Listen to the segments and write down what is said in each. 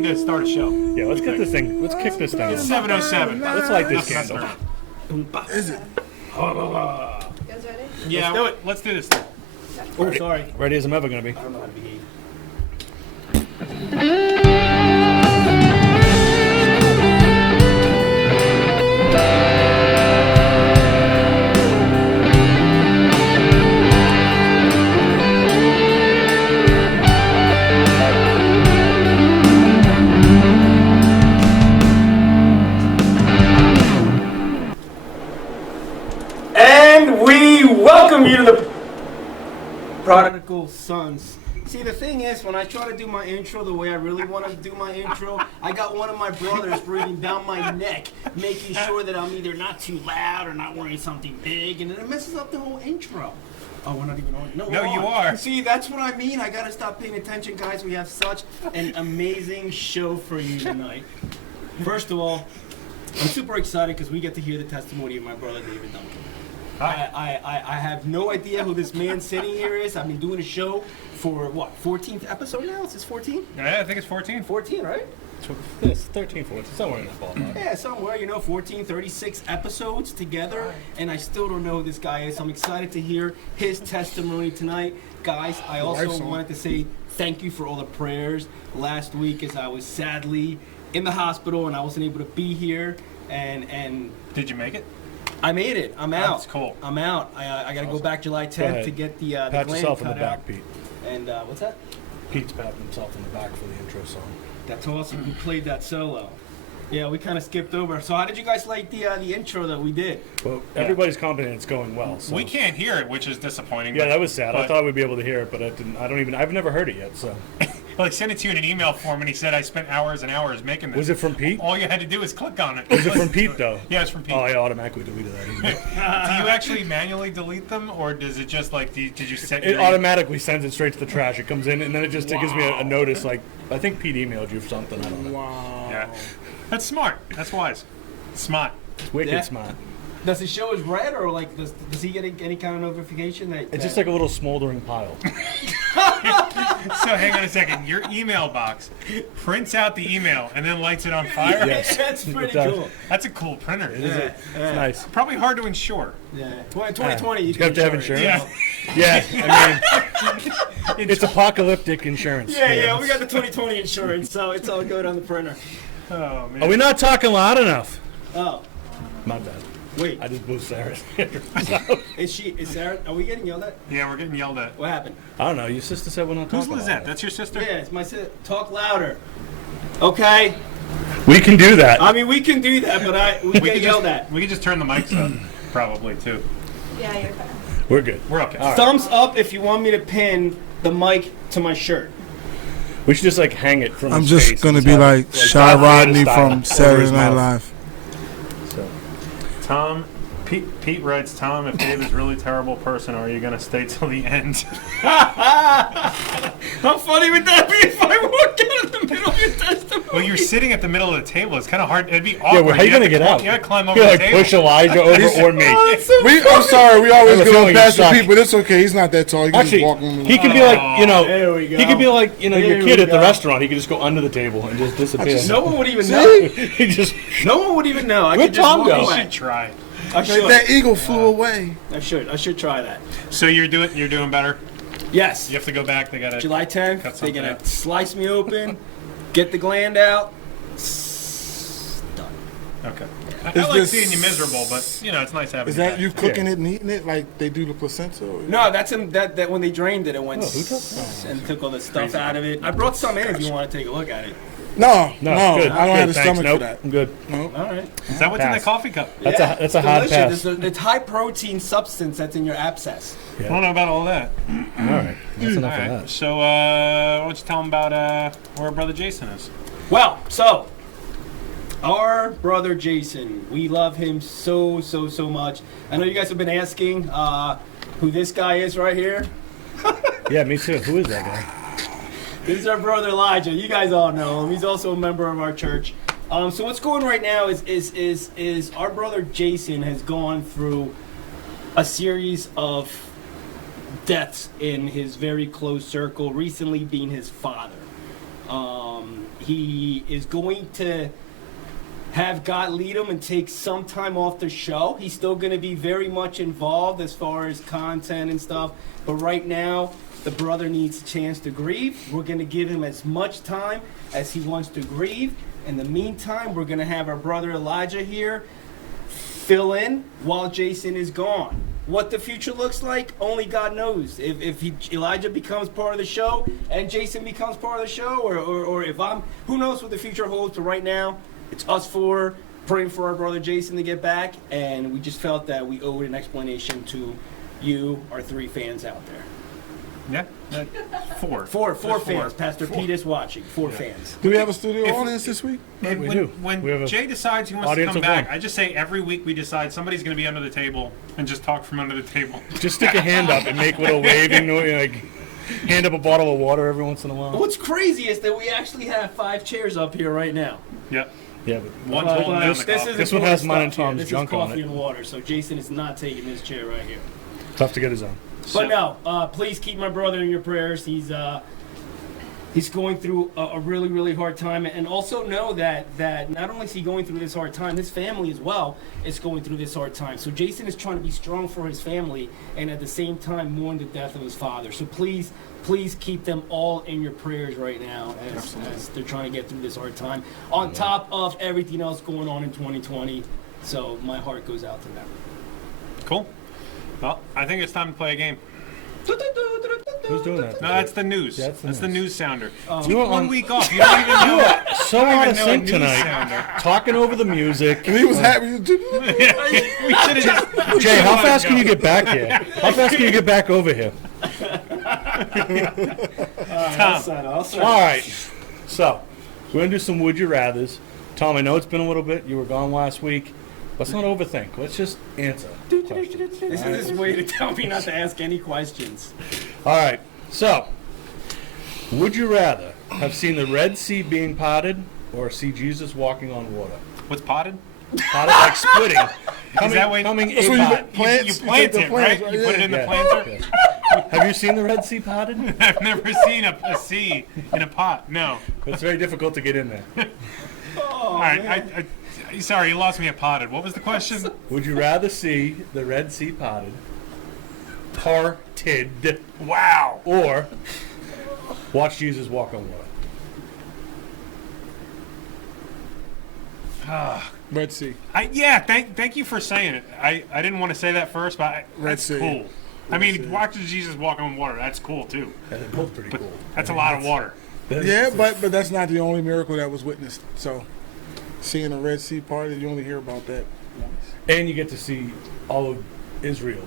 need to start a show. Yeah, let's get this thing. Let's kick this thing. It's 7:07. Let's light this candle. Is it? You guys ready? Yeah, Let's do it. Let's do this thing. Oh, sorry. Ready as I'm ever gonna be. I don't know how to behave. And we welcome you to the Prodigal Sons. See, the thing is, when I try to do my intro the way I really want to do my intro, I got one of my brothers breathing down my neck, making sure that I'm either not too loud or not wearing something big, and then it messes up the whole intro. Oh, we're not even on. No, No, we're you on. are. See, that's what I mean. I gotta stop paying attention, guys. We have such an amazing show for you tonight. First of all, I'm super excited because we get to hear the testimony of my brother David Duncan. I have no idea who this man sitting here is. I've been doing a show for what, 14th episode now? Is this 14? Yeah, I think it's 14. 14, right? It's 13, 14, somewhere in that ballpark. Yeah, somewhere, 14, 36 episodes together, and I still don't know who this guy is. I'm excited to hear his testimony tonight. Guys, I also wanted to say thank you for all the prayers last week as I was sadly in the hospital and I wasn't able to be here. And Did you make it? I made it. I'm out. That's cool. I'm out. I got to go back July 10th to get the Pat gland yourself in cut the back, out. Pete. And what's that? Pete's patting himself in the back for the intro song. That's awesome. Who played that solo? Yeah, we kind of skipped over. So how did you guys like the intro that we did? Well, everybody's confident it's going well. So. We can't hear it, which is disappointing. Yeah, but, that was sad. I but- thought we'd be able to hear it, but I've never heard it yet, so. Well, he sent it to you in an email form, and he said, I spent hours and hours making this. Was it from Pete? All you had to do is click on it. Was it from Pete, though? Yeah, it's from Pete. Oh, I automatically deleted that email. Do you actually manually delete them, or does it just like, did you set It your... automatically sends it straight to the trash. It comes in, and then it just gives me a notice, like, I think Pete emailed you for something. I don't know. Wow. Yeah. That's smart. That's wise. Smart. It's wicked Yeah. smart. Does it show as red or like does he get any kind of notification that? It's just like a little smoldering pile. So hang on a second. Your email box prints out the email and then lights it on fire? Yes. That's pretty It does. cool. That's a cool printer. Yeah, It's nice. Probably hard to insure. yeah. 2020, you You have to have insure insurance. it. Yeah. Yeah, I mean, it's apocalyptic insurance. Yeah, we got the 2020 insurance, so it's all good on the printer. Oh, man. Are we not talking loud enough? Oh, My bad. wait. I just blew Sarah's. Is Sarah? Are we getting yelled at? Yeah, we're getting yelled at. What happened? I don't know. Your sister said we're not Who's talking Lizette? loud. That's your sister? Yeah, it's my sister. Talk louder. Okay. We can do that. I mean, we can do that, but we get could yelled just, at. We could just turn the mics up, probably, too. Yeah, you're fine. We're good. We're okay. All right. Thumbs up if you want me to pin the mic to my shirt. We should just like hang it from I'm his just face gonna and be have like it, Shy Bob Rodney Vane from style over his Saturday Night mouth. Live. So, Tom, Pete writes, Tom, if Dave is a really terrible person, are you going to stay till the end? How funny would that be if I walked out in the middle of your testimony? Well, you're sitting at the middle of the table. It's kind of hard. It'd be awkward. yeah, well, how you gonna get out? You got to climb over You the like table. push Elijah over or me. I'm sorry, we always I have a go feeling past you the suck. Pete, but it's okay. He's not that tall. He can Actually, just walk on he could be like There we go. he could be like your There kid we at the go. restaurant. He could just go under the table and just disappear. No one would even know. he just No one would even know. I Where'd could just Tom walk go? You away. should try. I should. That eagle flew away. I should try that. So you're doing better? Yes. You have to go back. They got to... July 10th, Cut they're something gonna out. slice me open, get the gland out. Done. Okay. I Is like this- seeing you miserable, but, it's nice having Is you that back. you cooking it and eating it like they do the placenta? Or? No, that's in, that when they drained it, it went who took that? and took all the stuff out of it. I brought some in if you want to take a look at it. No, no, no, it's good. I don't Good, have the thanks. stomach Nope, for that. I'm good. No. All right. Is that what's in the Pass. coffee cup? That's a hard delicious. pass. It's high protein substance that's in your abscess. I don't know about all that. All right, that's enough All of right. that. So, why don't you tell them about where our brother Jason is? Well, so our brother Jason, we love him so much. I know you guys have been asking who this guy is right here. Yeah, me too. Who is that guy? This is our brother Elijah. You guys all know him. He's also a member of our church. So what's going right now is our brother Jason has gone through a series of deaths in his very close circle, recently being his father. He is going to have God lead him and take some time off the show. He's still going to be very much involved as far as content and stuff. But right now, the brother needs a chance to grieve. We're going to give him as much time as he wants to grieve. In the meantime, we're going to have our brother Elijah here fill in while Jason is gone. What the future looks like, only God knows. If Elijah becomes part of the show and Jason becomes part of the show, or if I'm, who knows what the future holds. But right now, it's us four praying for our brother Jason to get back, and we just felt that we owed an explanation to you, our 3 fans out there. Yeah, four. Four There's fans. Pastor Pete is watching. 4 fans. Do we have a studio audience this week? And We when, do. when We have a Jay decides he wants to audience come of back, one. I just say every week we decide somebody's going to be under the table and just talk from under the table. Just stick a hand up and make little waving noise, like hand up a bottle of water every once in a while. What's crazy is that we actually have 5 chairs up here right now. Yep. Yeah, but One's But holding down the this coffee. is This one important has mine and stuff here. Tom's This junk is on coffee it. and water, so Jason is not taking his chair right here. Tough to get his own. But no, please keep my brother in your prayers. He's going through a really, really hard time, and also know that not only is he going through this hard time, his family as well is going through this hard time. So Jason is trying to be strong for his family, and at the same time mourn the death of his father. So please keep them all in your prayers right now as they're trying to get through this hard time. On top of everything else going on in 2020, so my heart goes out to them. Cool. Well, I think it's time to play a game. Who's doing that? No, that's the news. Yeah, that's the news sounder. Take You are 1 on- week off. You don't even know. So out of know a sync news tonight, sounder. talking over the music. And he was happy. We should have just. Jay, how fast can you get back here? How fast can you get back over here? I'll sign. All right. So, we're going to do some would you rathers. Tom, I know it's been a little bit. You were gone last week. Let's not overthink. Let's just answer questions. This is his way to tell me not to ask any questions. All right. So, would you rather have seen the Red Sea being parted or see Jesus walking on water? What's potted? Potted like splitting. Coming So a you pot. plants, You take plant the it, plants, right? You put it in the Yeah. planter. Yeah. Have you seen the Red Sea potted? I've never seen a sea in a pot. No. It's very difficult to get in there. All right. Sorry, you lost me at potted. What was the question? Would you rather see the Red Sea parted, Wow. or watch Jesus walk on water? Red Sea. Thank you for saying it. I didn't want to say that first, but that's Sea. cool. I mean, watching Jesus walk on water, that's cool too. They're both pretty cool. That's a lot of water. Yeah, but that's not the only miracle that was witnessed. So, seeing the Red Sea parted, you only hear about that once. And you get to see all of Israel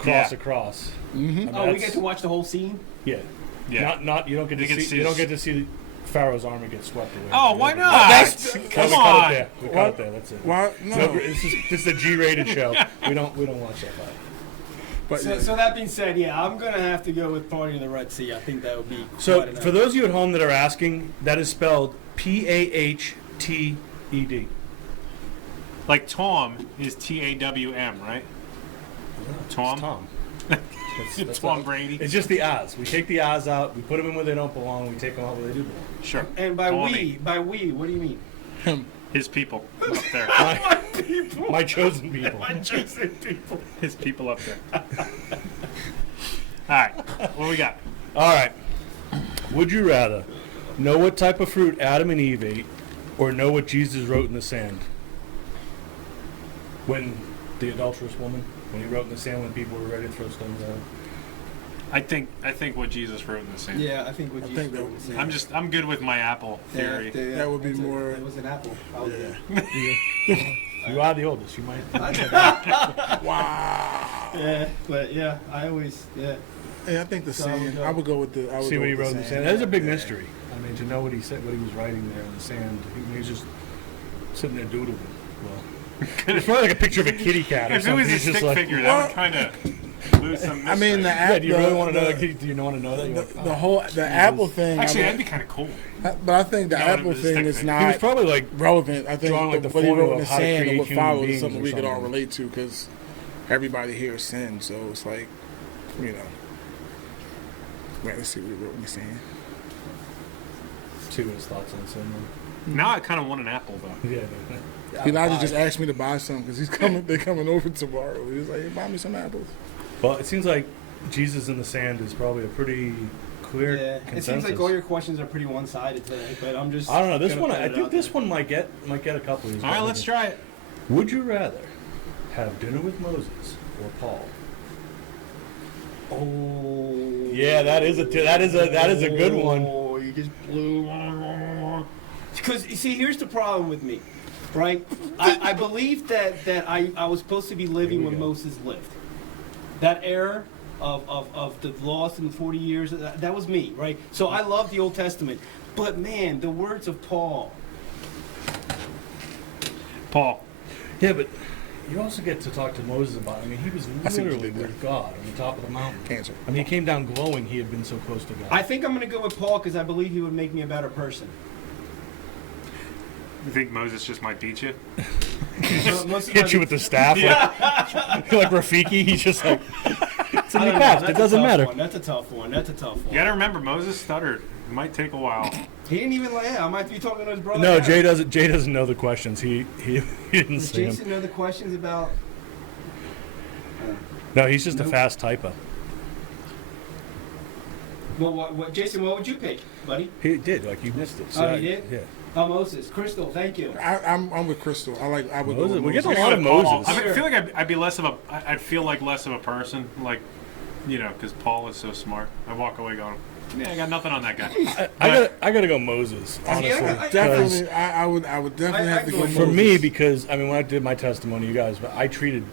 cross Yeah. across. Mm-hmm. Oh, we get to watch the whole scene? Yeah. Yeah. Not you don't get You to get to see see you don't this- get to see Pharaoh's army get swept away. Oh, why not? That's- No, Come we cut it on. there. We cut it there. That's it. Why? No, No. this is a G-rated show. We don't watch that part. But So that being said, yeah, I'm going to have to go with Party in the Red Sea. I think that would be So quite enough. for those of you at home that are asking, that is spelled Pahted. Like Tom is TAWM, right? Tom? It's Tom. That's Tom not- Brady. It's just the Oz. We take the Oz out. We put them in where they don't belong. We take them out where they do belong. Sure. And by Tommy. we, what do you mean? His people up there. My chosen people. His people up there. All right. What we got? All right. Would you rather know what type of fruit Adam and Eve ate, or know what Jesus wrote in the sand? When the adulterous woman, when he wrote in the sand when people were ready to throw stones at him. I think what Jesus wrote in the sand. Yeah, I think what you think that was- I'm good with my apple theory. That would be more- It was an apple. yeah. You are the oldest. You might. Wow. Yeah, but yeah, I always Yeah, I think the So I would sand. go- I would go with the. I would See go what he with wrote in the sand. That's a big mystery. I mean, to know what he said, what he was writing there in the sand. He was just sitting there doodling. Well, it's probably like a picture of a kitty cat or If it something. was a He's just stick like, figure, that would kind of lose some. I mean, the mystery. Yeah, do you really want to know? the, Do you want to know that? You're like, the whole the apple thing. Actually, I that'd mean, be kind of cool. but I think the You know, apple it was a thing stick is figure. he was not probably like relevant. I think drawing, like, the what he wrote formula in the of how to sand and create what human followed is beings something or we could all something. relate to because everybody here is sin. So it's like, you know. Wait, let's see what he wrote in the sand. see what his thoughts on sin. Now I kind of want an apple though. Yeah. Elijah just asked me to buy some because he's coming. They're coming over tomorrow. He was like, "Hey, buy me some apples." Well, it seems like Jesus in the sand is probably a pretty clear Yeah, consensus. it seems like all your questions are pretty one-sided today, but I'm just. I don't know. This gonna one, put I it think out this there. one might get a couple of these. All right, let's try it. Would you rather have dinner with Moses or Paul? Oh. Yeah, that is a good one. Oh, you just blew. Because you see, here's the problem with me, right? I believe that I was supposed to be living when Moses lived. That era of the lost in 40 years, that was me, right? So I love the Old Testament, but man, the words of Paul. Paul. Yeah, but you also get to talk to Moses about it. I mean, he was I see what you literally did there. with God on the top of the mountain. Answer. I mean, he came down glowing. He had been so close to God. I think I'm going to go with Paul because I believe he would make me a better person. You think Moses just might beat you? Hit you with the staff, like Rafiki. He's just like, it's in I the don't know, past. that's It a doesn't tough matter. one. That's a tough one. That's a tough one. You gotta remember, Moses stuttered. It might take a while. He didn't even like. Yeah, I might be talking to his brother. No, Aaron. Jay doesn't. Jay doesn't know the questions. He didn't Does see him. Jason know the questions about? No, he's just Nope. a fast typer. Well, what, Jason? What would you pick, buddy? He did. Like you missed it. Oh, he did? Yeah. Oh, Moses, Crystal. Thank you. I'm with Crystal. I would go Moses. with We get Moses. a lot of Moses. I feel like I'd be less of a. I'd feel like less of a person, like, you know, because Paul is so smart. I walk away going, yeah, I got nothing on that guy. I gotta go Moses. Honestly, I- Definitely, I would definitely I have to go go with for Moses. me, because I mean, when I did my testimony, you guys, I treated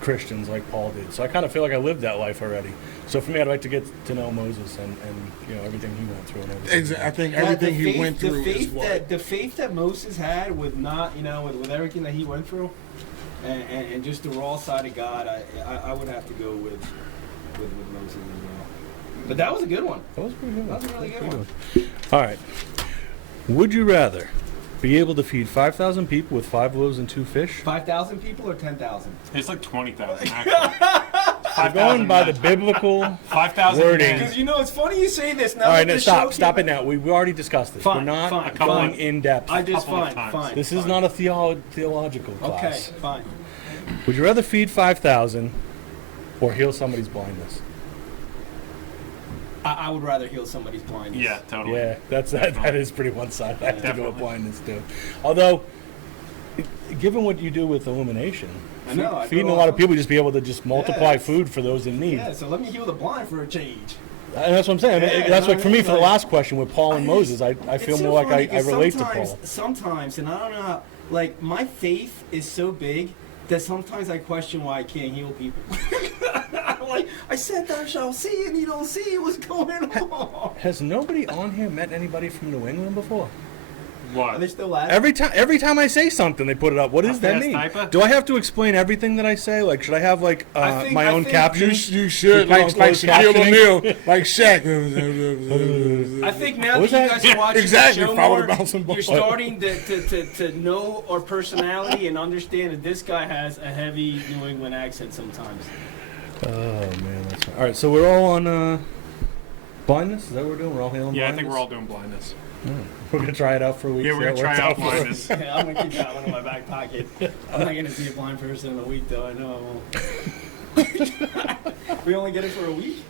Christians like Paul did, so I kind of feel like I lived that life already. So for me, I'd like to get to know Moses and you know everything he went through and everything. I think Yeah, everything the he went through is what. the faith that Moses had with not, you know, with everything that he went through, and just the raw side of God, I would have to go with Moses as well. But that was a good one. That was pretty good. That was a really good one. All right. Would you rather be able to feed 5,000 people with 5 loaves and 2 fish? 5,000 people or 10,000? It's like 20,000. Actually. We're going by the biblical 5,000 wording. Because you know, it's funny you say this. Now All right, that now the stop show it came now. We already discussed this. Fine, We're not fine, going fine. in depth. I just couple of fine, times. fine. This is fine. not a theological Okay, class. fine. Would you rather feed 5,000 or heal somebody's blindness? I would rather heal somebody's blindness. Yeah, totally. Yeah, that is pretty one-sided. I have to go with Definitely. blindness too. Although, given what you do with illumination, I know, I feeding do a a lot lot. of people, just be able to just multiply Yes. food for those in need. Yeah, so let me heal the blind for a change. And that's what I'm saying. Yeah, That's no, like for me, for the like- last question with Paul and I Moses, just- I feel It's more so like funny I 'cause relate to sometimes- Paul. Sometimes, and I don't know how, like, my faith is so big that sometimes I question why I can't heal people. I'm like, I said thou shalt see, and you don't see what's going on. Has nobody on here met anybody from New England before? Are they What? still at it? Every time I say something, they put it up. What does that fast mean? typer? Do I have to explain everything that I say? Like, should I have like I think- my I own think captions? You should, put on like closed Shaquille captioning? O'Neal, like Shaq. I think now What that was you guys that? are watching Exactly, the show follow more, the bouncing ball. you're starting to know our personality and understand that this guy has a heavy New England accent sometimes. Oh man, that's right. All right. So we're all on blindness. Is that what we're doing? We're all hailing Yeah, I blindness. think we're all doing blindness. We're gonna try it out for a week. Yeah, see we're how gonna it try works out for us. blindness. Yeah, I'm gonna keep that one in my back pocket. I'm not gonna see a blind person in a week, though. I know I won't. We only get it for a week.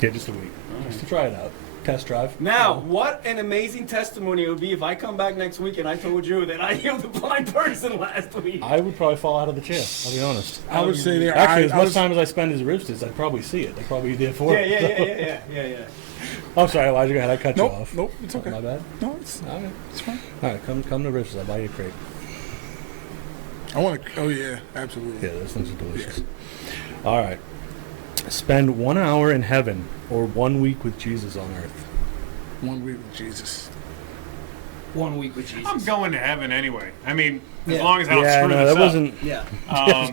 Yeah, just a week, just to try it out. Test drive. Now, what an amazing testimony it would be if I come back next week and I told you that I healed a blind person last week. I would probably fall out of the chair. I'll be honest. I would say there. Actually, as I much was, time as I spend as roosters, I'd probably see it. I'd probably be there for Yeah, it. yeah. I'm sorry, Elijah. Go ahead. I cut you off. Nope, it's okay. My bad. No, it's Okay. fine. All right, come to roosters. I'll buy you a crate. I want to. Oh yeah, absolutely. Yeah, those things are delicious. All right. Spend 1 hour in heaven or 1 week with Jesus on earth. 1 week with Jesus. 1 week with Jesus. I'm going to heaven anyway. I mean, as Yeah. long as I don't Yeah, screw no, this that up. wasn't. Yeah.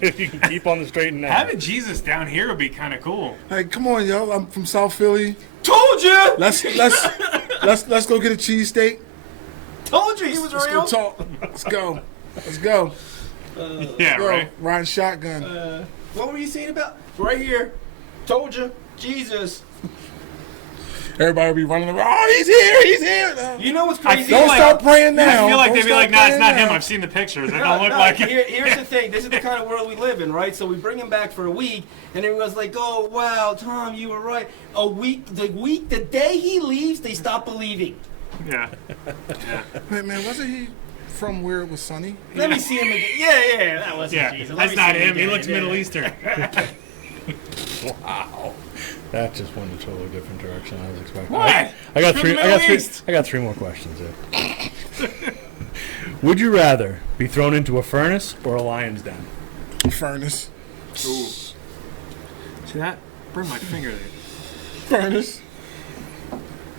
If you can keep on the straight and narrow. Having Jesus down here would be kind of cool. Hey, come on, yo! I'm from South Philly. Told you! Let's go get a cheesesteak. Told you he was Let's real. go talk. Let's go. Let's go. Yeah, Go. right. Riding shotgun. What were you saying about? Right here. Told you. Jesus. everybody will be running around. Oh, he's here, he's here. No. You know what's I crazy? feel Don't like- stop praying now. I feel like Don't they'd be stop like, nah, it's praying not him. now. I've seen the pictures. They don't look like it. Here's the thing. This is the kind of world we live in, right? So we bring him back for a week, and everyone's like, "Oh, wow, Tom, you were right." The day he leaves, they stop believing. Yeah. Wait, man, wasn't he from where it was sunny? Let me see him again. Yeah, that wasn't Yeah. Jesus. Let That's me not see him. He again. looks Middle Eastern. Wow. That just went a totally different direction than I was expecting. What? I got From three. the I got Middle three. East. I got three more questions here. Would you rather be thrown into a furnace or a lion's den? Furnace. Ooh. See that? Burn my finger there. Furnace.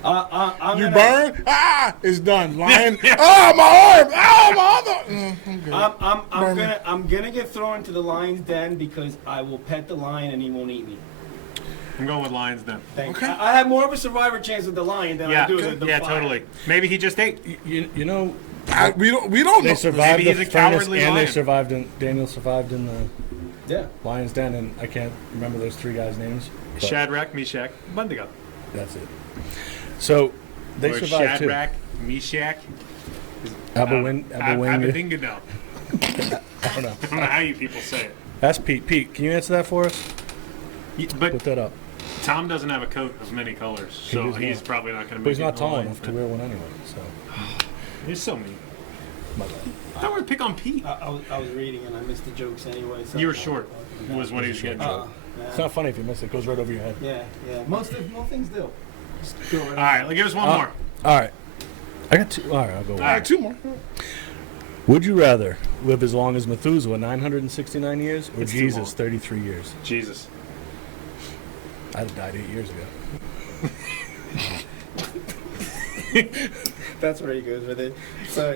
I'm You gonna, burn? Ah, it's done. Lion. Oh, my arm. Oh, my other. I'm good. I'm gonna get thrown into the lion's den because I will pet the lion and he won't eat me. I'm going with lions then. Thank Okay. you. I have more of a survivor chance with the lion than I do with the Yeah, fire. totally. Maybe he just ate. You know, We don't they know. survived Maybe the he's a furnace, cowardly and lion. they survived in. Daniel survived in the Yeah. lion's den, and I can't remember those three guys' names. but Shadrach, Meshach, Abednego. That's it. So they Or survived too. Shadrach, Meshach, Abednego. Abednego. I don't know. I don't know how you people say it. That's Pete. Pete, can you answer that for us? But Put that up. Tom doesn't have a coat of many colors, so does he's not. probably not going to make But he's it not in the tall line. enough to wear one anyway. So, He's so mean. my bad. I thought we would pick on Pete. I was reading and I missed the jokes anyway. So You were short. Was what he was getting. Uh, It's not funny if you miss it. It goes right over your head. yeah. Most things do. Just go right All right, give us one more. All right. I got two. All right, I'll go. All All One. right, two more. Would you rather live as long as Methuselah, 969 years, or It's too Jesus, long. 33 years? Jesus. I'd have died 8 years ago. That's where he goes with it. So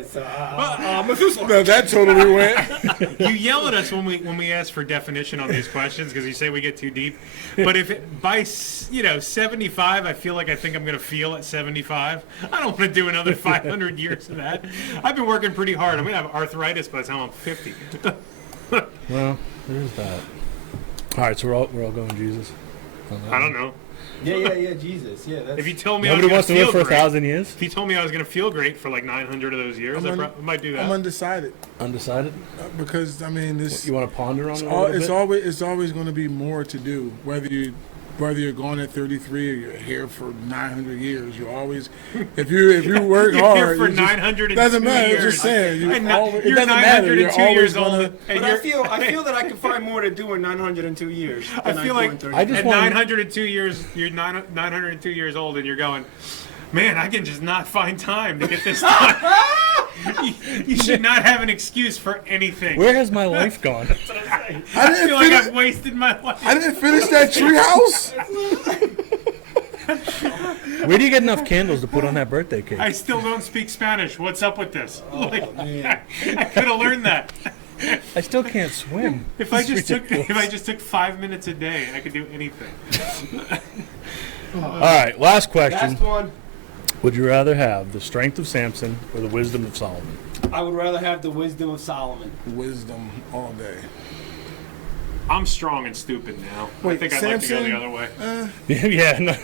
Methuselah. No, that totally went. You yell at us when we ask for definition on these questions because you say we get too deep. But if it, by 75, I think I'm going to feel at 75. I don't want to do another 500 years of that. I've been working pretty hard. I'm going to have arthritis by the time I'm 50. Well, there's that. All right, so we're all going Jesus. I don't know. yeah, Jesus. Yeah, that's If you told me Nobody I was wants to going live for feel great, 1,000 years. if you told me I was going to feel great for like 900 of those years, I might do that. I'm undecided Undecided. because I mean this. You want to ponder on it a little bit? It's always going to be more to do. Whether you're going at 33 or you're here for 900 years, you always if you work You're hard, here for you just- 902 doesn't matter. years. It's just saying. You're It doesn't 902 matter. You're always years old. gonna. And But I feel that I can find more to do in 902 years. I than feel do in like 30. I just at wanna- 902 years, you're 902 years old, and you're going, man, I can just not find time to get this done. you should not have an excuse for anything. Where has my life gone? I I didn't feel like finish. I've wasted my life. I didn't finish that treehouse. Where do you get enough candles to put on that birthday cake? I still don't speak Spanish. What's up with this? I could have learned that. I still can't swim. If I It's just ridiculous. took 5 minutes a day, I could do anything. All right, last question. Last one. Would you rather have the strength of Samson or the wisdom of Solomon? I would rather have the wisdom of Solomon. Wisdom all day. I'm strong and stupid now. I Wait, think I'd like to go Samson? the other way. Yeah, no,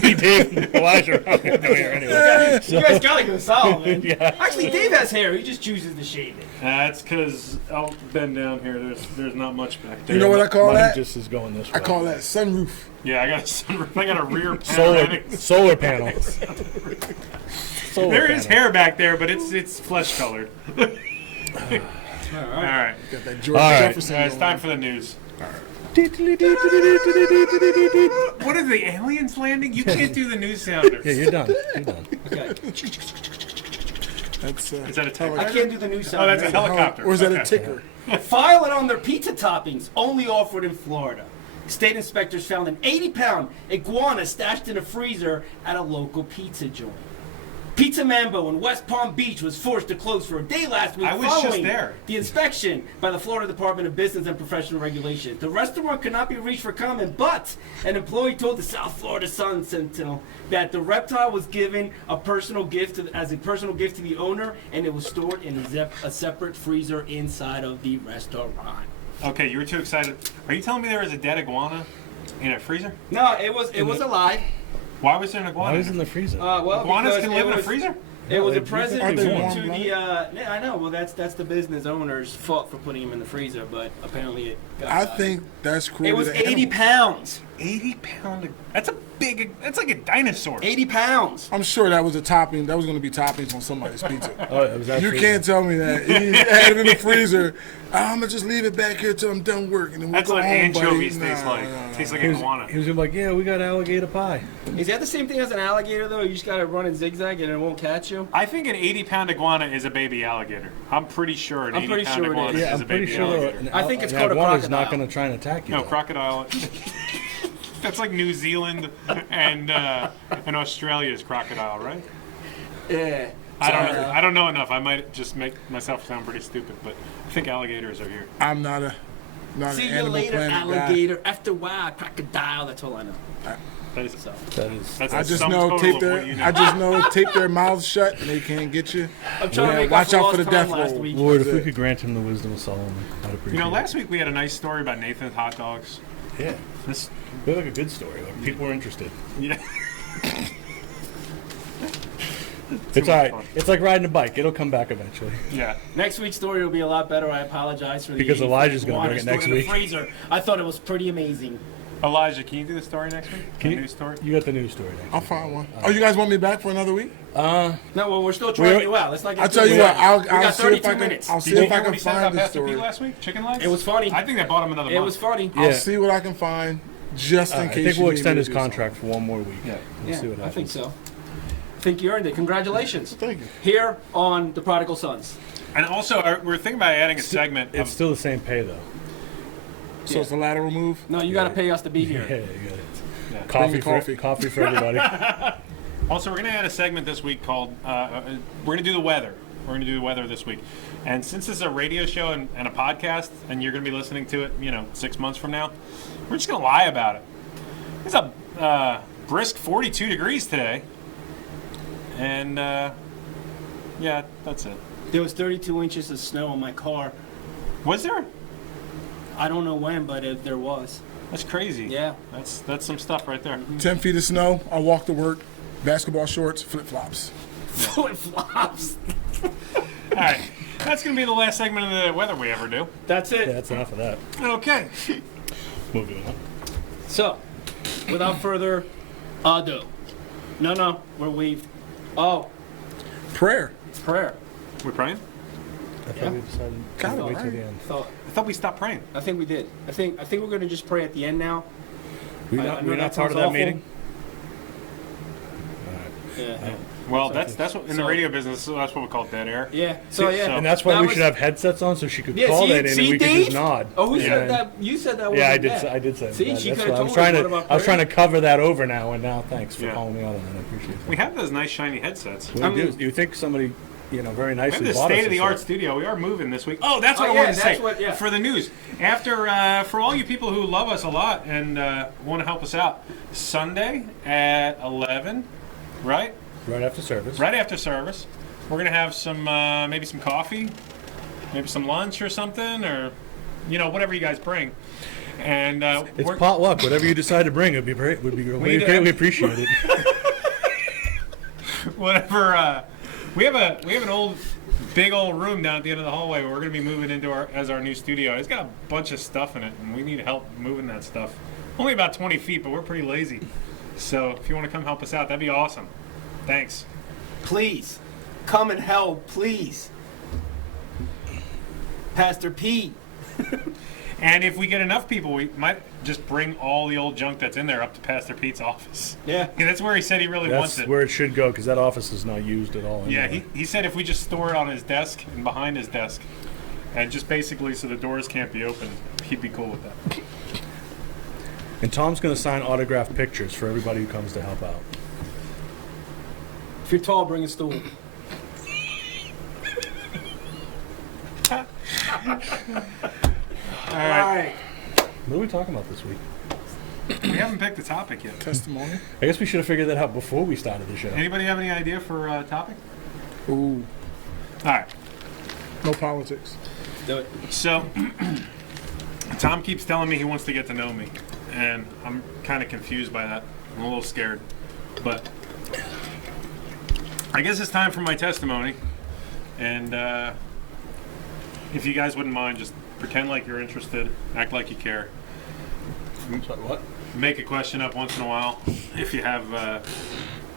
me, Dave, and Elijah are out doing it anyway. You guys gotta go Solomon. Yeah. Actually, Dave has hair. He just chooses to shave it. That's because I'll bend down here. There's not much back there. You know what I call Mine that? just is going this way. I call that sunroof. Yeah, I got a sunroof. I got a rear solar panoramic. solar panel. Solar There is panel. hair back there, but it's flesh colored. All right. Got that George All right. Jefferson. It's going time on. for the news. Yeah, What are the aliens landing? You can't do the news sounders. you're done. You're done. Okay. That's Is that a ticker? I can't do the new sound. Oh, that's a helicopter. Or is that a Okay. ticker? File it on their pizza toppings, only offered in Florida. State inspectors found an 80-pound iguana stashed in a freezer at a local pizza joint. Pizza Mambo in West Palm Beach was forced to close for a day last week I was just following there. the inspection by the Florida Department of Business and Professional Regulation. The restaurant could not be reached for comment, but an employee told the South Florida Sun Sentinel that the reptile was given a personal gift as a personal gift to the owner, and it was stored in a separate freezer inside of the restaurant. Okay, you were too excited. Are you telling me there was a dead iguana in a freezer? No, it was alive. Why was there an Why iguana? was it in the freezer? Well, Iguanas because can live in a freezer? It was Yeah, a they- present Aren't they warm to the. blooded? Yeah, I know. Well, that's the business owner's fault for putting him in the freezer, but apparently it got. I think that's cruel. it was to 80 animals. pounds. 80-pound. That's a big. That's like a dinosaur. 80 pounds. I'm sure that was a topping. That was going to be toppings on somebody's pizza. Oh, it was You actually- can't tell me that. He had it in the freezer. I'm gonna just leave it back here till I'm done working. And we'll That's go what home, anchovies buddy. taste Nah, like. nah, nah. Tastes like He was, iguana. he was gonna be like, yeah, we got alligator pie. Is that the same thing as an alligator though? You just gotta run in zigzag and it won't catch you. I think an 80-pound iguana is a baby alligator. I'm pretty sure an I'm pretty 80-pound sure it iguana is. is, Yeah, I'm a pretty baby sure alligator. I think it's an called a iguana's not crocodile. gonna try and attack you. No, though. crocodile. That's like New Zealand and Australia's crocodile, right? Yeah. I don't know enough. I might just make myself sound pretty stupid, but I think alligators are here. I'm not an See you Animal later, Planet guy. alligator. After a while, crocodile. That's all I know. That is, So That is. that's I a just sum know total tape of their. what you know. I just know tape their mouths shut and they can't get you. I'm trying to Yeah, make watch up out for for the lost time death last roll. week. Lord, if That's we it. could grant him the wisdom of Solomon, I'd appreciate You know, it. last week we had a nice story about Nathan's hot dogs. Yeah, This, we had like a good story. Like, people were interested. yeah. It's much all right. fun. It's like riding a bike. It'll come back eventually. Yeah. Next week's story will be a lot better. I apologize for the Because 80 Elijah's gonna water bring it stored next in the week. freezer. I thought it was pretty amazing. Elijah, can you do the story next week? Can The you, news story? you got the news story next I'll week. find one. Oh, you guys want me back for another week? No, well, we're still trying you out. Let's not get I'll too tell you what. excited. We I'll got see if 32 I can. minutes. I'll Did see you if hear I what can he said about find the Pastor Pete story. last week? Chicken legs? It was funny. I think they bought him another month. It was funny. I'll Yeah. see what I can find, just in I case. think you we'll need extend me his to do contract for one more week. Yeah. We'll see what I happens. think so. I think you earned it. Congratulations. something. Thank you. Here on the Prodigal Sons. And also, we're thinking about adding a segment. It's still the same pay though. So it's a lateral move. No, you got to pay us to be Yeah, here. you got it. Yeah. Coffee, Bring the coffee for everybody. Also, we're going to add a segment this week called, we're going to do the weather. We're going to do the weather this week. And since this is a radio show and a podcast, and you're going to be listening to it, 6 months from now, we're just going to lie about it. It's a brisk 42 degrees today. And, yeah, that's it. There was 32 inches of snow on my car. Was there? I don't know when, but there was. That's crazy. Yeah. That's some stuff right there. 10 feet of snow. I walk to work. Basketball shorts, flip flops. Flip flops. All right. That's going to be the last segment of the weather we ever do. That's it. Yeah, that's enough of that. Okay. Moving on. So, without further ado. No, we. Oh, Prayer. prayer. We praying? I thought Yeah. we decided Gotta to wait pray. till the end. I thought we stopped praying. I think we did. I think we're gonna just pray at the end now. We're I not, know we're that not part of sounds that awful. meeting? Yeah. Well, that's what in the So- radio business. That's what we call dead air. Yeah. So yeah. So- And that's why That we was- should have headsets on so she could Yeah, call see- that in see, and we could Dave? just nod. Oh, who Yeah. said that? You said that. Yeah, I wasn't did. bad. I did say See, that. she That's could have why I told was us trying what to. about I was prayer. trying to cover that over now, and now thanks for Yeah. calling me out on that. I appreciate that. We have those nice shiny headsets. What I do you do? mean- You think somebody, very We have nicely this bought us state-of-the-art a set. studio. We are moving this week. Oh, that's what Oh, I yeah, wanted to that's say what- yeah. for the news. After, for all you people who love us a lot and want to help us out, Sunday at 11, right? Right after service. Right after service, we're gonna have some maybe some coffee, maybe some lunch or something, or whatever you guys bring. And It's we're- potluck. Whatever you decide to bring would be great. Would be need to greatly have- appreciated. whatever. We have an big old room down at the end of the hallway where we're going to be moving into our new studio. It's got a bunch of stuff in it, and we need help moving that stuff. Only about 20 feet, but we're pretty lazy. So if you want to come help us out, that'd be awesome. Thanks. Please, come and help, please. Pastor Pete. And if we get enough people, we might just bring all the old junk that's in there up to Pastor Pete's office. Yeah. Yeah, that's where he said he really wants That's it. where it should go because that office is not used at all. Yeah, anyway. he said if we just store it on his desk and behind his desk, and just basically so the doors can't be open, he'd be cool with that. And Tom's going to sign autographed pictures for everybody who comes to help out. If you're tall, bring a stool. All right. What are we talking about this week? We haven't picked a topic yet. Testimony. I guess we should have figured that out before we started the show. Anybody have any idea for a topic? Ooh, All right. no politics. Do it. So, Tom keeps telling me he wants to get to know me, and I'm kind of confused by that. I'm a little scared. But I guess it's time for my testimony. And if you guys wouldn't mind, just pretend like you're interested, act like you care. Sorry, what? Make a question up once in a while if you have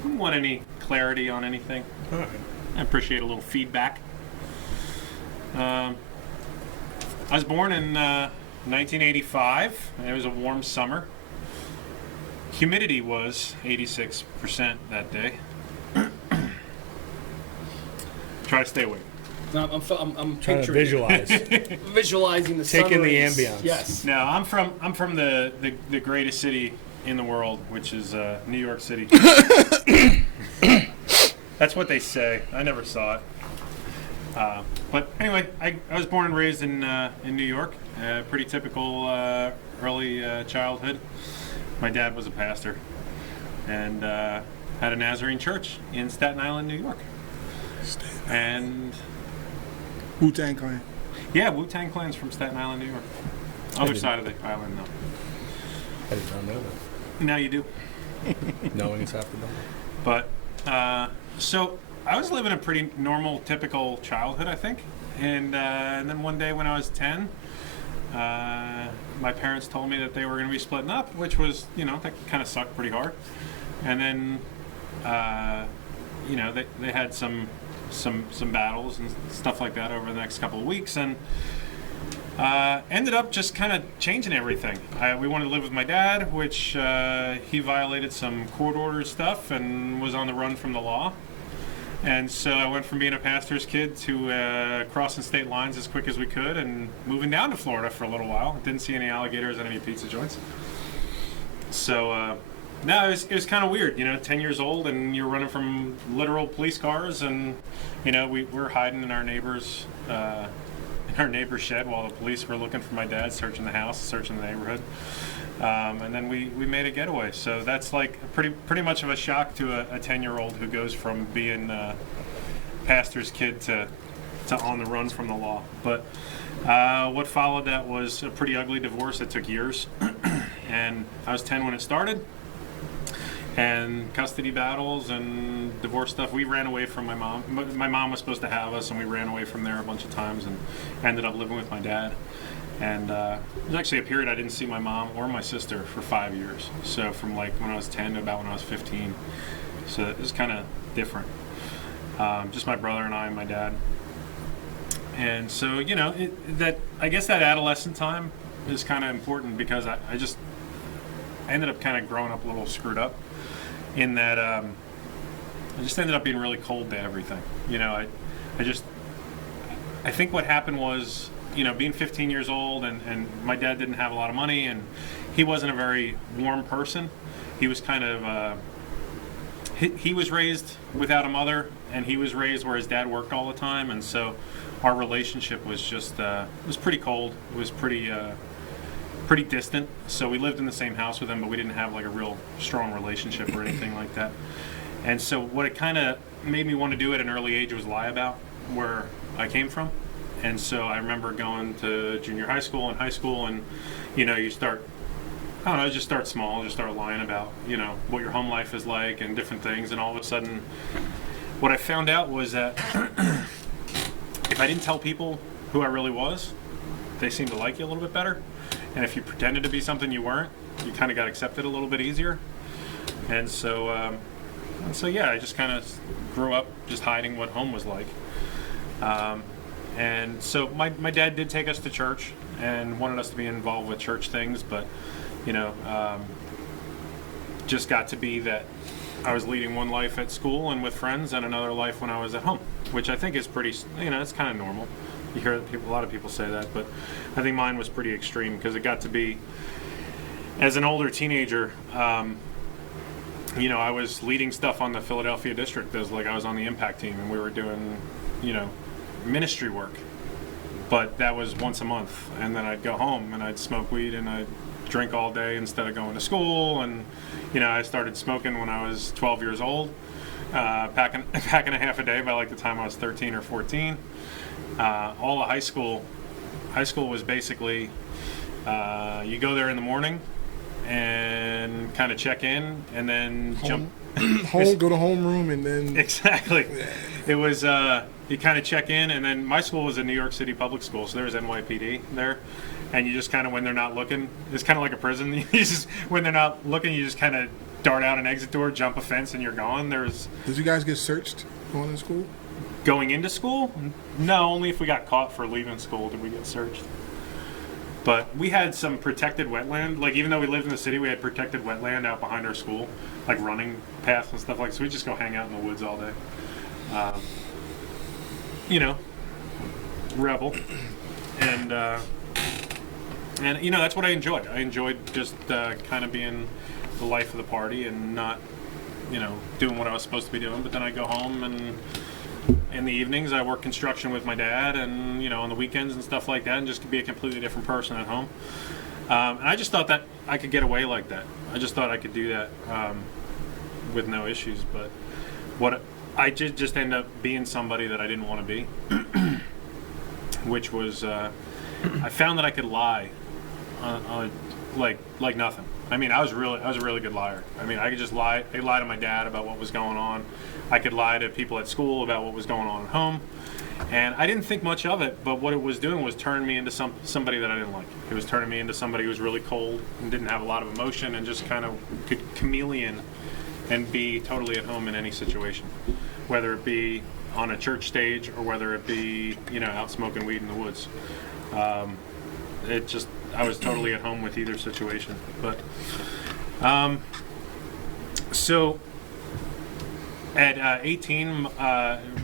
want any clarity on anything. All right. I appreciate a little feedback. I was born in 1985. And it was a warm summer. Humidity was 86% that day. Try to stay awake. I'm Trying to picturing, visualize. visualizing the Taking sun the rays. ambiance. Yes. No, I'm from the greatest city in the world, which is New York City. That's what they say. I never saw it. But anyway, I was born and raised in New York. Pretty typical early childhood. My dad was a pastor and had a Nazarene church in Staten Island, New York. And Wu-Tang Clan. yeah, Wu-Tang Clan's from Staten Island, New York. Other side of the island, though. I did not know that. Now you do. Knowing it's half the battle. But so I was living a pretty normal, typical childhood, I think. And then one day when I was 10, my parents told me that they were going to be splitting up, which was, that kind of sucked pretty hard. And then, they had some battles and stuff like that over the next couple of weeks, and ended up just kind of changing everything. We wanted to live with my dad, which he violated some court order stuff and was on the run from the law. And so I went from being a pastor's kid to crossing state lines as quick as we could and moving down to Florida for a little while. Didn't see any alligators at any pizza joints. So, no, it was kind of weird, 10 years old and you're running from literal police cars and, we're hiding in our neighbor's shed while the police were looking for my dad, searching the house, searching the neighborhood. And then we made a getaway. So that's like pretty much of a shock to a 10-year-old who goes from being a pastor's kid to on the run from the law. But what followed that was a pretty ugly divorce that took years. And I was 10 when it started. And custody battles and divorce stuff. We ran away from my mom. My mom was supposed to have us, and we ran away from there a bunch of times and ended up living with my dad. And there was actually a period I didn't see my mom or my sister for 5 years. So from like when I was 10 to about when I was 15. So it was kind of different. Just my brother and I and my dad. And so, I guess that adolescent time is kind of important because I ended up kind of growing up a little screwed up in that I just ended up being really cold to everything. I think what happened was, being 15 years old and my dad didn't have a lot of money and he wasn't a very warm person. He was kind of, he was raised without a mother and he was raised where his dad worked all the time. And so our relationship was just, it was pretty cold. It was pretty distant. So we lived in the same house with him, but we didn't have like a real strong relationship or anything like that. And so what it kind of made me want to do at an early age was lie about where I came from. And so I remember going to junior high school and high school and, you start, just start small, just start lying about, what your home life is like and different things. And all of a sudden, what I found out was that if I didn't tell people who I really was, they seemed to like you a little bit better. And if you pretended to be something you weren't, you kind of got accepted a little bit easier. And so, yeah, I just kind of grew up just hiding what home was like. And so my dad did take us to church and wanted us to be involved with church things, but, just got to be that I was leading one life at school and with friends and another life when I was at home, which I think is pretty, it's kind of normal. You hear a lot of people say that, but I think mine was pretty extreme because it got to be, as an older teenager, I was leading stuff on the Philadelphia district. I was on the impact team and we were doing, ministry work. But that was once a month. And then I'd go home and I'd smoke weed and I'd drink all day instead of going to school. And, I started smoking when I was 12 years old, packing a half a day by like the time I was 13 or 14. All of high school was basically you go there in the morning and kind of check in and then Go to homeroom and then Exactly. It was, you kind of check in, and then my school was a New York City public school, so there was NYPD there. And you just kind of, when they're not looking, it's kind of like a prison. You just, when they're not looking, you just kind of dart out an exit door, jump a fence, and you're gone. There's did you guys get searched going to school? going into school? No, only if we got caught for leaving school did we get searched. But we had some protected wetland. Like, even though we lived in the city, we had protected wetland out behind our school, like running paths and stuff like that. So we just go hang out in the woods all day. You know, rebel. And you know, that's what I enjoyed. I enjoyed just kind of being the life of the party and not, you know, doing what I was supposed to be doing. But then I go home, and in the evenings I work construction with my dad, and, you know, on the weekends and stuff like that, and just be a completely different person at home. And I just thought that I could get away like that. I just thought I could do that with no issues. But what I did just end up being somebody that I didn't want to be, which was I found that I could lie like nothing. I mean, I was a really good liar. I mean, I could just lie. I could lie to my dad about what was going on. I could lie to people at school about what was going on at home. And I didn't think much of it, but what it was doing was turning me into somebody that I didn't like. It was turning me into somebody who was really cold and didn't have a lot of emotion, and just kind of could chameleon and be totally at home in any situation, whether it be on a church stage or whether it be, you know, out smoking weed in the woods. I was totally at home with either situation. But so at 18,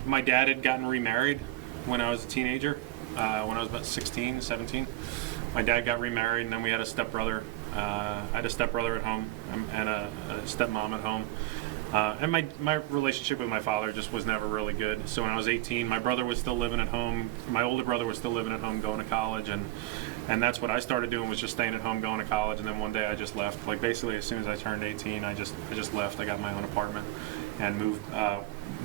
my dad had gotten remarried when I was a teenager. When I was about 16, 17, my dad got remarried, and then we had a stepbrother. I had a stepbrother at home and a stepmom at home. And my relationship with my father just was never really good. So when I was 18, my brother was still living at home. My older brother was still living at home, going to college, and that's what I started doing, was just staying at home, going to college. And then one day I just left. Like, basically as soon as I turned 18, I just left. I got my own apartment and moved.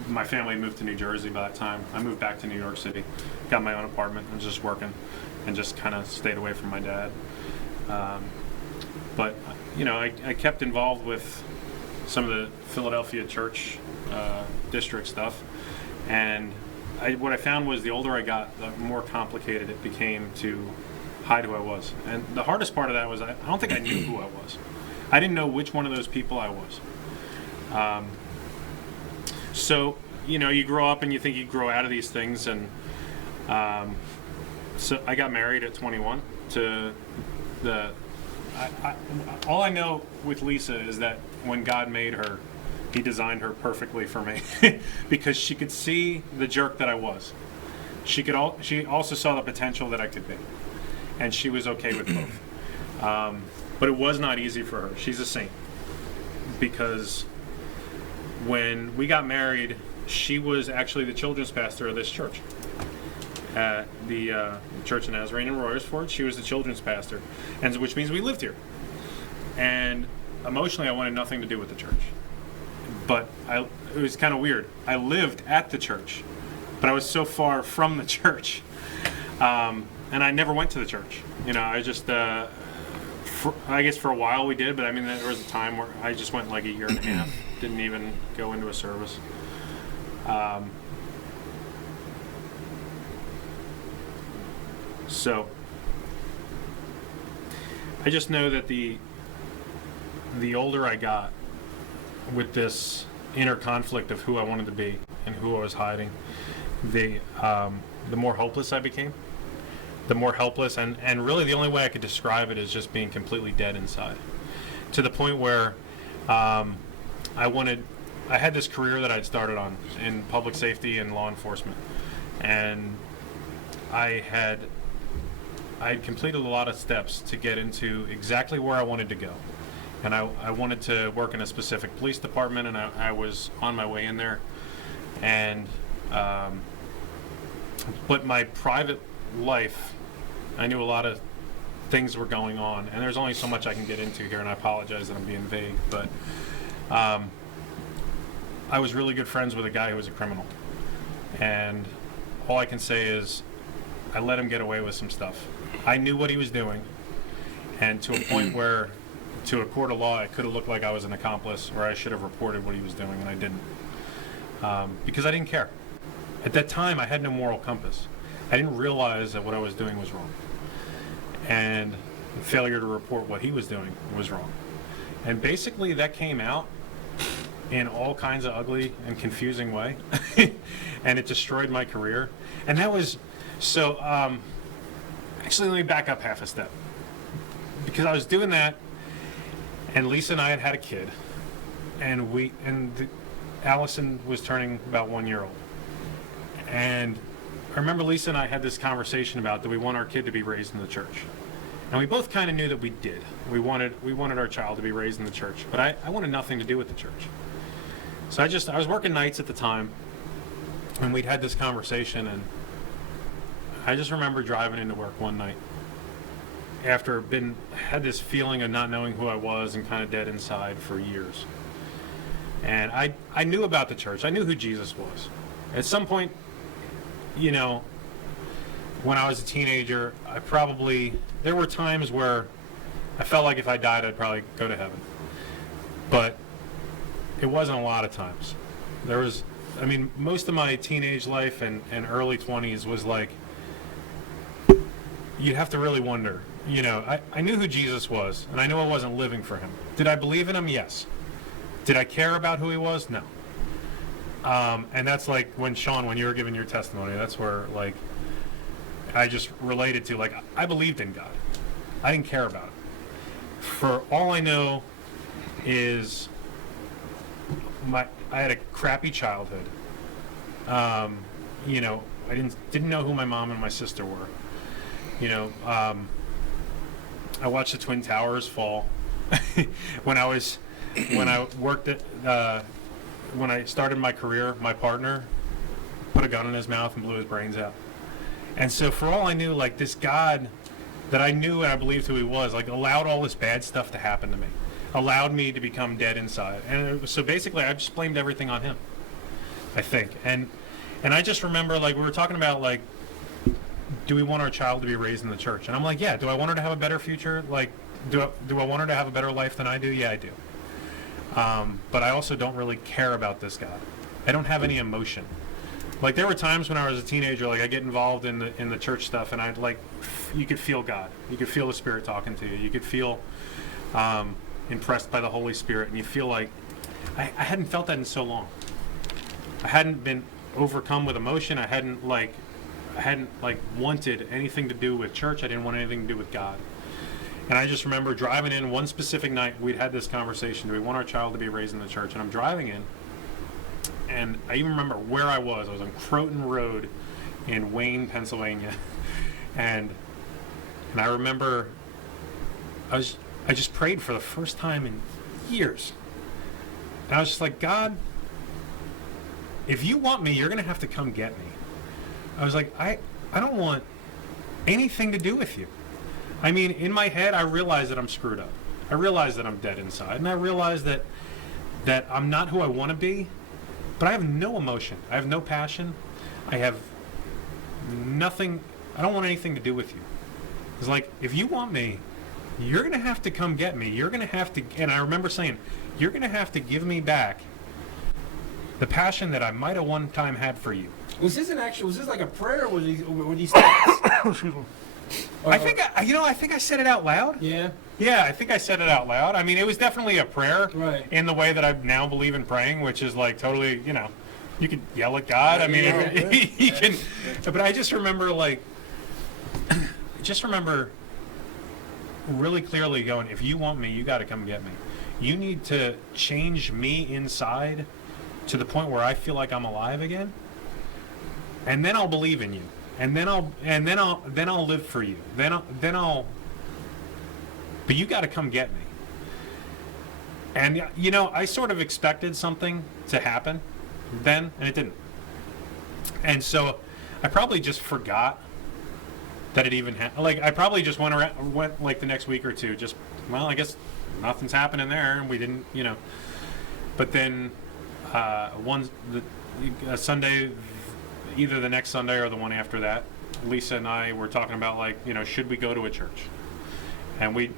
My family moved to New Jersey by that time. I moved back to New York City, got my own apartment, and just working, and just kind of stayed away from my dad. But you know, I kept involved with some of the Philadelphia church district stuff, and what I found was the older I got, the more complicated it became to hide who I was. And the hardest part of that was I don't think I knew who I was. I didn't know which one of those people I was. So, you know, you grow up and you think you grow out of these things, and so I got married at 21 to all I know with Lisa is that when God made her, he designed her perfectly for me because she could see the jerk that I was. She also saw the potential that I could be, and she was okay with both. But it was not easy for her. She's a saint, because when we got married, she was actually the children's pastor of this church. At the Church of Nazarene in Royersford, she was the children's pastor, and which means we lived here. And emotionally, I wanted nothing to do with the church. But it was kind of weird. I lived at the church, but I was so far from the church, and I never went to the church. You know, I just, I guess for a while we did, but I mean, there was a time where I just went like a year and a half, didn't even go into a service. So I just know that the older I got with this inner conflict of who I wanted to be and who I was hiding, the more hopeless I became, the more helpless, and really the only way I could describe it is just being completely dead inside, to the point where I had this career that I'd started on in public safety and law enforcement, and I had completed a lot of steps to get into exactly where I wanted to go. And I wanted to work in a specific police department, and I was on my way in there. And but my private life, I knew a lot of things were going on, and there's only so much I can get into here, and I apologize that I'm being vague, but I was really good friends with a guy who was a criminal. And all I can say is I let him get away with some stuff. I knew what he was doing, and to a point where to a court of law, it could have looked like I was an accomplice, or I should have reported what he was doing, and I didn't, because I didn't care. At that time, I had no moral compass. I didn't realize that what I was doing was wrong, and the failure to report what he was doing was wrong. And basically, that came out in all kinds of ugly and confusing way, and it destroyed my career. And that was so. Actually, let me back up half a step, because I was doing that, and Lisa and I had a kid, and Allison was turning about 1 year old, and I remember Lisa and I had this conversation about, do we want our kid to be raised in the church? And we both kind of knew that we did. We wanted our child to be raised in the church, but I wanted nothing to do with the church. So I was working nights at the time, and we'd had this conversation, and I just remember driving into work one night after had this feeling of not knowing who I was and kind of dead inside for years. And I knew about the church. I knew who Jesus was. At some point, you know, when I was a teenager, there were times where I felt like if I died, I'd probably go to heaven. But it wasn't a lot of times. Most of my teenage life and early 20s was like, you'd have to really wonder. You know, I knew who Jesus was, and I knew I wasn't living for him. Did I believe in him? Yes. Did I care about who he was? No. And that's like when you were giving your testimony, that's where, like, I just related to, like, I believed in God. I didn't care about it. For all I know is I had a crappy childhood. You know, I didn't know who my mom and my sister were. You know, I watched the Twin Towers fall when I worked at, when I started my career. My partner put a gun in his mouth and blew his brains out. And so for all I knew, like, this God that I knew and I believed who he was, like, allowed all this bad stuff to happen to me, allowed me to become dead inside. And so basically I just blamed everything on him, I think. And I just remember, like, we were talking about, like, do we want our child to be raised in the church? And I'm like, yeah. Do I want her to have a better future? Like, do I want her to have a better life than I do? Yeah, I do. But I also don't really care about this God. I don't have any emotion. Like, there were times when I was a teenager, like, I get involved in the church stuff, and you could feel God. You could feel the Spirit talking to you. You could feel impressed by the Holy Spirit, and you feel like I hadn't felt that in so long. I hadn't been overcome with emotion. I hadn't wanted anything to do with church. I didn't want anything to do with God. And I just remember driving in one specific night, we'd had this conversation, do we want our child to be raised in the church? And I'm driving in, and I even remember where I was. I was on Croton Road in Wayne, Pennsylvania. And I remember I just prayed for the first time in years. And I was just like, God, if you want me, you're going to have to come get me. I was like, I don't want anything to do with you. I mean, in my head, I realize that I'm screwed up. I realize that I'm dead inside. And I realize that I'm not who I want to be, but I have no emotion. I have no passion. I have nothing. I don't want anything to do with you. It's like, if you want me, you're going to have to come get me. You're going to have to, and I remember saying, you're going to have to give me back the passion that I might have one time had for you. Was this like a prayer, or were these thoughts? Excuse me. I think I said it out loud. Yeah. Yeah, I think I said it out loud. I mean, it was definitely a prayer, Right. in the way that I now believe in praying, which is like totally, you know, you could yell at God. I mean, Yeah. you can, but I just remember, like, really clearly going, if you want me, you got to come get me. You need to change me inside to the point where I feel like I'm alive again, and then I'll believe in you. And then I'll live for you. Then I'll. But you got to come get me. And you know, I sort of expected something to happen then, and it didn't. And so, I probably just forgot that it even happened. Like, I probably just went like the next week or two. Just, well, I guess nothing's happening there, and we didn't, you know. But then, Sunday. Either the next Sunday or the one after that, Lisa and I were talking about, like, you know, should we go to a church? And we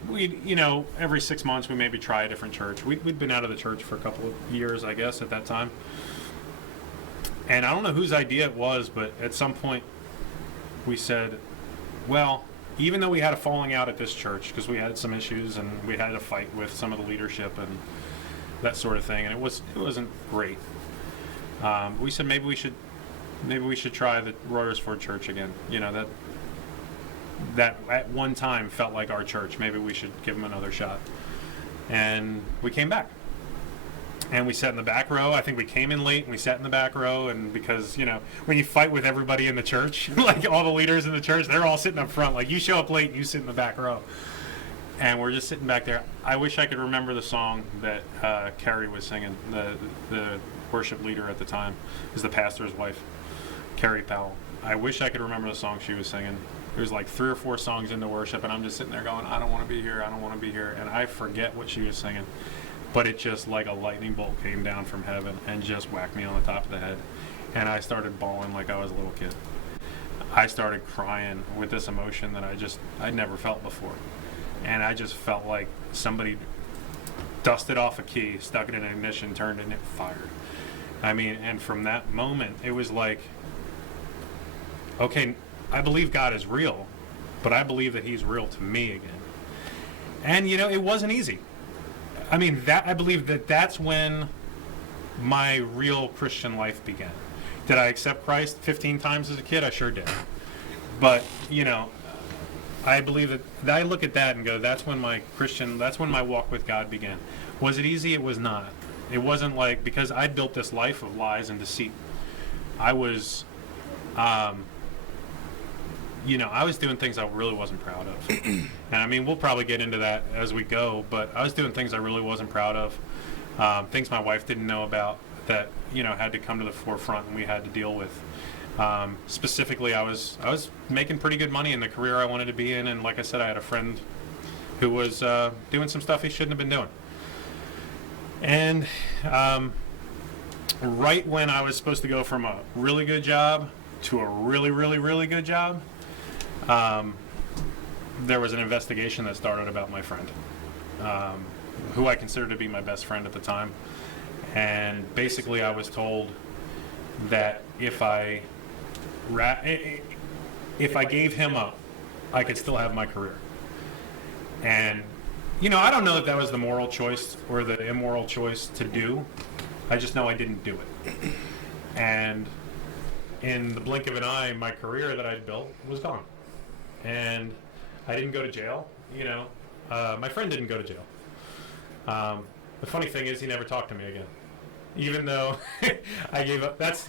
every 6 months we maybe try a different church. We'd been out of the church for a couple of years, I guess, at that time. And I don't know whose idea it was, but at some point we said, well, even though we had a falling out at this church because we had some issues and we had a fight with some of the leadership and that sort of thing, and it wasn't great. We said maybe we should try the Royersford Church again. That at one time felt like our church. Maybe we should give them another shot. And we came back. And we sat in the back row. I think we came in late and we sat in the back row. And because, when you fight with everybody in the church, like all the leaders in the church, they're all sitting up front. Like you show up late and you sit in the back row. And we're just sitting back there. I wish I could remember the song that Carrie was singing. The worship leader at the time is the pastor's wife, Carrie Powell. I wish I could remember the song she was singing. It was like 3 or 4 songs into worship, and I'm just sitting there going, I don't want to be here, I don't want to be here. And I forget what she was singing. But it just like a lightning bolt came down from heaven and just whacked me on the top of the head. And I started bawling like I was a little kid. I started crying with this emotion that I'd never felt before. And I just felt like somebody dusted off a key, stuck it in an ignition, turned it, and it fired. I mean, and from that moment, it was like, okay, I believe God is real, but I believe that he's real to me again. And, it wasn't easy. I mean, I believe that's when my real Christian life began. Did I accept Christ 15 times as a kid? I sure did. But, I believe that I look at that and go, that's when my walk with God began. Was it easy? It was not. It wasn't like, because I built this life of lies and deceit. I was, I was doing things I really wasn't proud of. And I mean, we'll probably get into that as we go, but I was doing things I really wasn't proud of. Things my wife didn't know about that, had to come to the forefront and we had to deal with. Specifically, I was making pretty good money in the career I wanted to be in, and like I said, I had a friend who was doing some stuff he shouldn't have been doing. And right when I was supposed to go from a really good job to a really, really, really good job, there was an investigation that started about my friend, who I considered to be my best friend at the time. And basically I was told that if I gave him up, I could still have my career. And, I don't know if that was the moral choice or the immoral choice to do. I just know I didn't do it. And in the blink of an eye, my career that I'd built was gone. And I didn't go to jail, my friend didn't go to jail. The funny thing is he never talked to me again. Even though I gave up, that's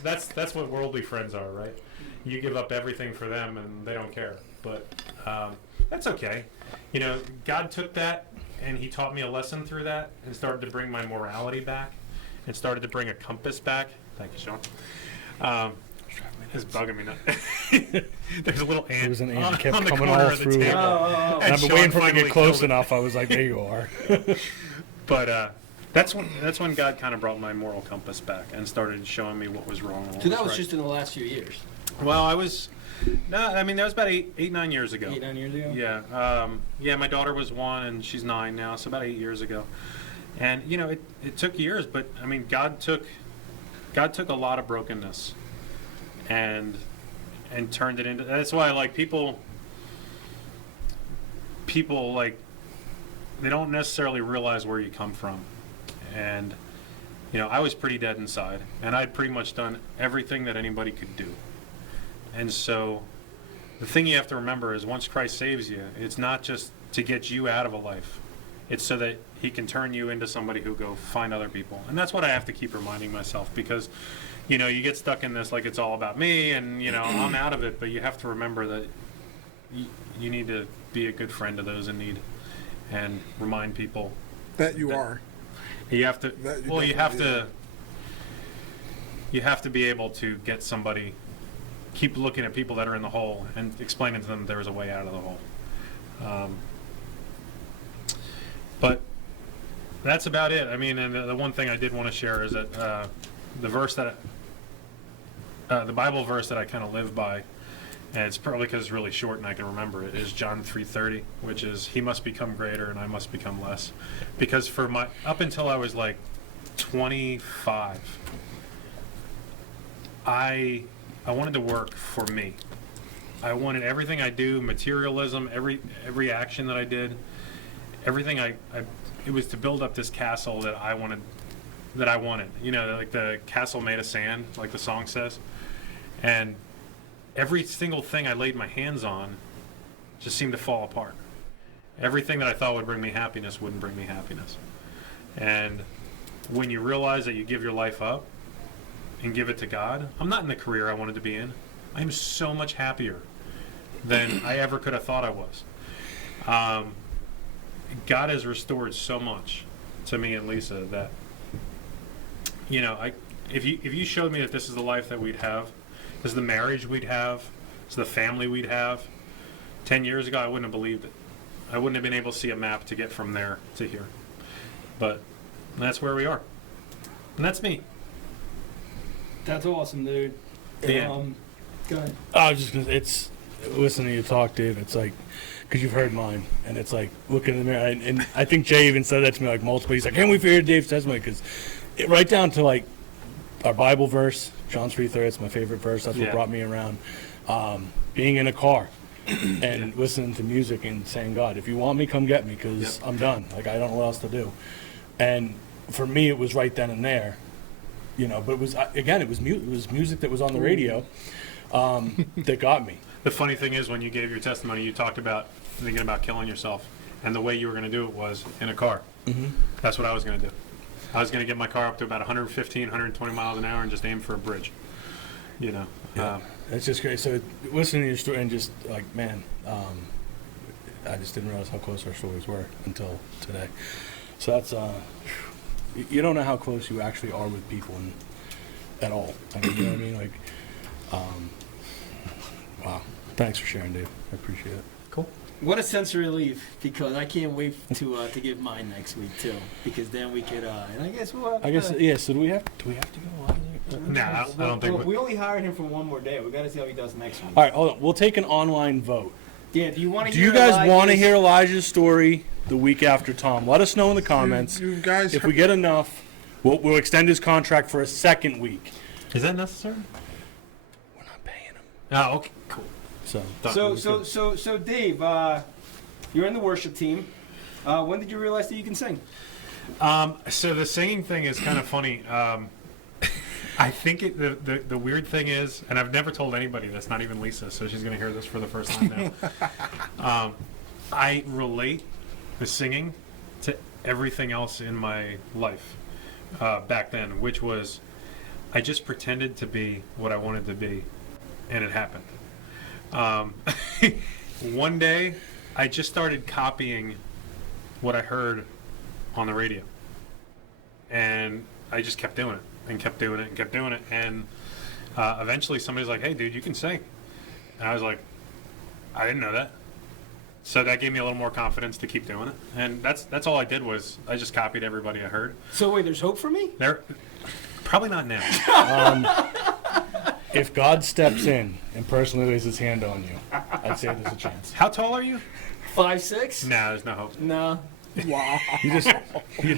what worldly friends are, right? You give up everything for them and they don't care. But that's okay. God took that and he taught me a lesson through that and started to bring my morality back and started to bring a compass back. Thank you, Sean. It's bugging me now. There's a little ant. There was an ant that kept on the coming corner all of the through it. table. And I've been waiting for him to get close enough. I was like, there you are. But that's when God kind of brought my moral compass back and started showing me what was wrong and what So that was was right. just in the last few years. Well, that was about 9 years ago. 8, 9 years ago? Yeah. My daughter was 1 and she's 9 now, so about 8 years ago. And it took years, but I mean, God took a lot of brokenness and turned it into. That's why like people like they don't necessarily realize where you come from. And I was pretty dead inside, and I'd pretty much done everything that anybody could do. And so the thing you have to remember is once Christ saves you, it's not just to get you out of a life. It's so that he can turn you into somebody who go find other people. And that's what I have to keep reminding myself, because you get stuck in this like it's all about me and I'm out of it, but you have to remember that you need to be a good friend to those in need and remind people That you are. you have to That you well you have definitely to you have to be able to get somebody, keep looking at people that are in the hole and explaining to them there's a way out of the hole. But that's about it. I mean, and the one thing I did want to share is that the Bible verse that I kind of live by and it's probably because it's really short and I can remember it, is John 3:30, which is, he must become greater and I must become less. Because up until I was like 25, I wanted to work for me. I wanted everything I do, materialism, every action that I did, everything it was to build up this castle that I wanted. You know, like the castle made of sand, like the song says. And every single thing I laid my hands on just seemed to fall apart. Everything that I thought would bring me happiness wouldn't bring me happiness. And when you realize that you give your life up and give it to God, I'm not in the career I wanted to be in. I'm so much happier than I ever could have thought I was. God has restored so much to me and Lisa that, you know, if you showed me that this is the life that we'd have, this is the marriage we'd have, this is the family we'd have, 10 years ago I wouldn't have believed it. I wouldn't have been able to see a map to get from there to here. But that's where we are. And that's me. That's awesome, dude. Yeah. Go ahead. I was just gonna. It's listening to you talk, Dave. It's like, because you've heard mine, and it's like looking in the mirror. And I think Jay even said that to me like multiple. He's like, "Can't we hear Dave's testimony?" Because right down to like our Bible verse, John 3:30. It's my favorite verse. That's what brought me around. Being in a car and listening to music and saying, "God, if you want me, come get me," because I'm done. Like I don't know what else to do. And for me, it was right then and there. You know, but it was again, it was music that was on the radio that got me. The funny thing is, when you gave your testimony, you talked about thinking about killing yourself, and the way you were going to do it was in a car. Mm-hmm. That's what I was going to do. I was going to get my car up to about 115, 120 miles an hour and just aim for a bridge. You know. Yeah. It's just great. So listening to your story and just like, man, I just didn't realize how close our stories were until today. So that's you don't know how close you actually are with people at all. I mean, you know what I mean? Like, wow. Thanks for sharing, Dave. I appreciate it. Cool. What a sense of relief, because I can't wait to give mine next week too, because then we could and I guess we'll have, I guess yeah. So do we have to go live? Nah, I don't think we only hired him for one more day. We got to see how he does next week. All right, hold on. We'll take an online vote. Yeah. Do you want to? Do you guys want to hear Elijah's story the week after Tom? Let us know in the comments. You guys, If we get enough, we'll extend his contract for a second week. Is that necessary? We're not paying him. Oh, okay, cool. So Dave, you're in the worship team. When did you realize that you can sing? So the singing thing is kind of funny. I think the weird thing is, and I've never told anybody this, not even Lisa, so she's going to hear this for the first time now. I relate the singing to everything else in my life back then, which was I just pretended to be what I wanted to be, and it happened. One day, I just started copying what I heard on the radio, and I just kept doing it and kept doing it and kept doing it, and eventually somebody's like, "Hey, dude, you can sing," and I was like, "I didn't know that." So that gave me a little more confidence to keep doing it, and that's all I did was I just copied everybody I heard. So wait, there's hope for me? There, probably not now. If God steps in and personally lays his hand on you, I'd say there's a chance. How tall are you? 5'6"? Nah, there's no hope. No. Wow. You'd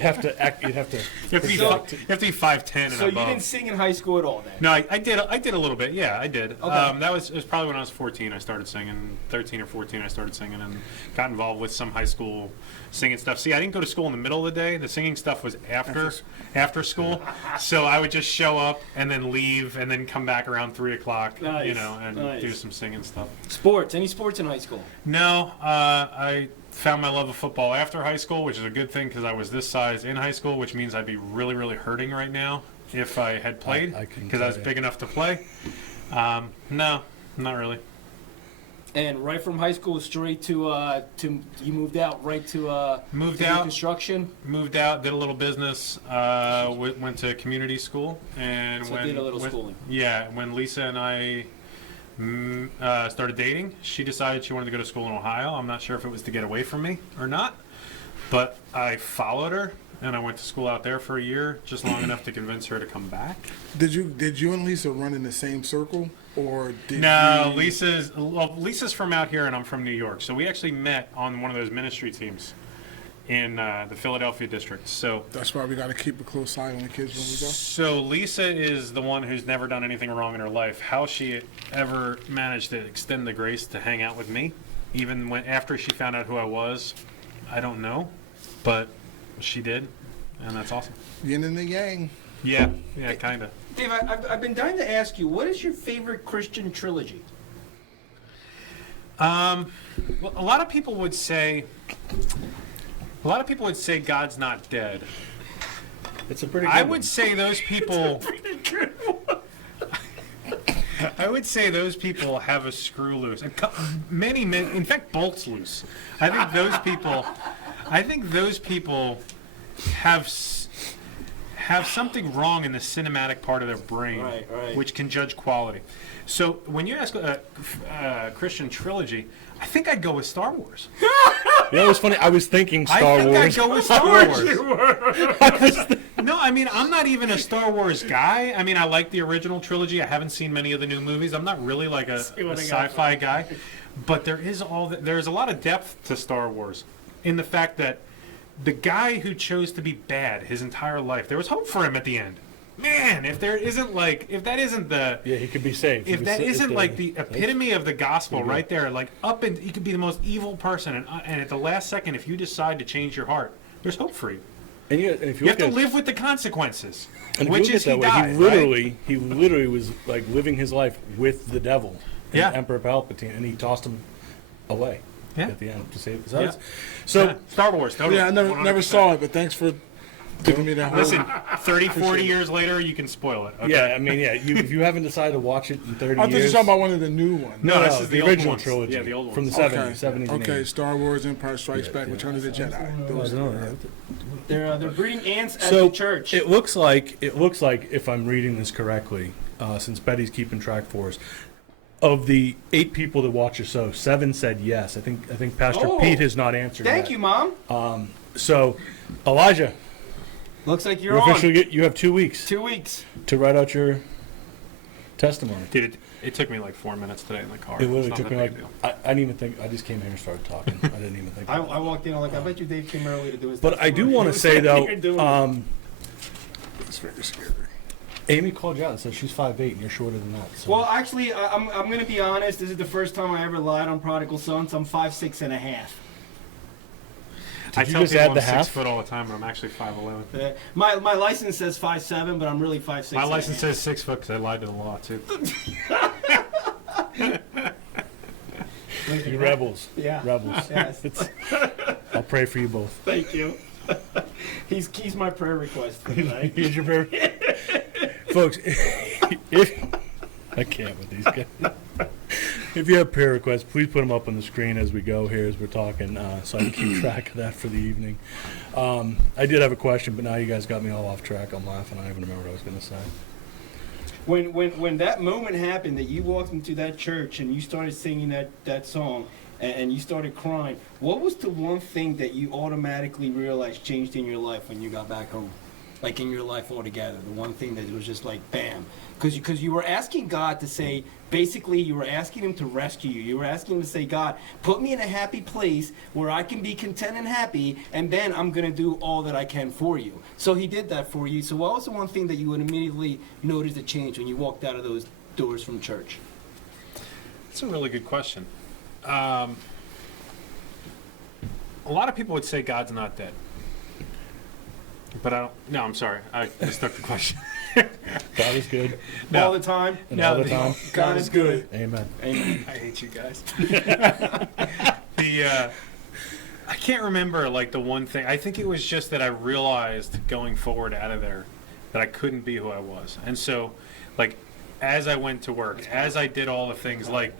have to. You have to be 5'10" and So above. you didn't sing in high school at all then? No, I did a little bit. Yeah, I did. Okay. It was probably when I was 14 I started singing. 13 or 14 I started singing and got involved with some high school singing stuff. See, I didn't go to school in the middle of the day. The singing stuff was after school. So I would just show up and then leave and then come back around 3 o'clock, Nice, and do some singing stuff. Sports? Any sports in high school? No, I found my love of football after high school, which is a good thing because I was this size in high school, which means I'd be really, really hurting right now if I had played because I was big enough to play. No, not really. And right from high school straight to you moved out right to construction. Moved out, did a little business, went to community school, and did a little schooling. Yeah, when Lisa and I started dating, she decided she wanted to go to school in Ohio. I'm not sure if it was to get away from me or not, but I followed her and I went to school out there for a year, just long enough to convince her to come back. Did you and Lisa run in the same circle, or did No, you... Lisa's from out here, and I'm from New York. So we actually met on one of those ministry teams in the Philadelphia district. So That's why we got to keep a close eye on the kids when we go. So Lisa is the one who's never done anything wrong in her life. How she ever managed to extend the grace to hang out with me, even after she found out who I was, I don't know, but she did, and that's awesome. Yin and the yang. Yeah, kind of. Dave, I've been dying to ask you, what is your favorite Christian trilogy? Well, a lot of people would say God's not dead. It's a pretty good I one. would say those people. I would say those people have a screw loose. Many, in fact, bolts loose. I think those people have something wrong in the cinematic part of their brain, Right. which can judge quality. So when you ask a Christian trilogy, I think I'd go with Star Wars. You know, it was funny. I was thinking Star I think Wars. I'd go with Star Wars. No, I mean, I'm not even a Star Wars guy. I mean, I like the original trilogy. I haven't seen many of the new movies. I'm not really like a sci-fi guy. But there's a lot of depth to Star Wars in the fact that the guy who chose to be bad his entire life, there was hope for him at the end. Man, if that isn't the Yeah, he could be saved. if that isn't like the epitome of the gospel right there, like you could be the most evil person, and at the last second, if you decide to change your heart, there's hope for you. And if You have to live with the consequences, and which is he died. He literally was like living his life with the devil, and Yeah. Emperor Palpatine, and he tossed him away Yeah. at the end to save his Yeah. life. So Yeah. Star Wars, totally. Yeah, I never 100%. saw it, but thanks for giving me that whole... Listen, 30, 40 years later, you can spoil it. Okay? yeah, I mean, if you haven't decided to watch it in 30 I thought you were years, talking about one of the new ones. No, this is the old original ones. trilogy. Yeah, the old from the ones. 70s, 70s and Okay, 80s. Star Wars, Empire Strikes Back, Return of the Jedi. Those They're breeding ants at So the church. it looks like if I'm reading this correctly, since Betty's keeping track for us, of the 8 people that watch the show, 7 said yes. I think Pastor Oh, Pete has not answered. Thank yet. you, Mom. So, Elijah, Looks like you you're on. officially you have 2 weeks 2 weeks. to write out your testimony. Dude, it took me like 4 minutes today in the car. It literally It's took not me that big like a deal. I didn't even think. I just came here and started talking. I didn't even think. I walked in, I'm like, I bet you Dave came early to do his But I do testimony. want He to was say sitting though, here doing it. It's very scary. Amy called you out and said she's 5'8" and you're shorter than that. So. Well, actually, I'm going to be honest. This is the first time I ever lied on Prodigal Sons. I'm 5'6" and a half. I you tell just people add I'm the 6 half? foot all the time, but I'm actually 5'11". My license says 5'7", but I'm really 5'6". My and a license half. says 6 foot because I lied to the law too. you rebels. Yeah. Rebels. Yes. I'll pray for you both. Thank you. He's my prayer request for tonight. Here's your prayer. Folks, if I can't with these guys. If you have prayer requests, please put them up on the screen as we go here, as we're talking, so I can keep track of that for the evening. I did have a question, but now you guys got me all off track. I'm laughing. I don't even remember what I was going to say. When that moment happened that you walked into that church and you started singing that song and you started crying, what was the one thing that you automatically realized changed in your life when you got back home? Like in your life altogether, the one thing that was just like bam, because you were asking God to say, basically you were asking him to rescue you. You were asking him to say, God, put me in a happy place where I can be content and happy, and then I'm gonna do all that I can for you. So he did that for you. So what was the one thing that you would immediately notice a change when you walked out of those doors from church? That's a really good question. A lot of people would say God's not dead. But I don't. No, I'm sorry. I mistook the question. God is good. All the time. And No, all the time. God is good. Amen. Amen. I hate you guys. I can't remember like the one thing. I think it was just that I realized going forward out of there that I couldn't be who I was, and so like as I went to work, as I did all the things, like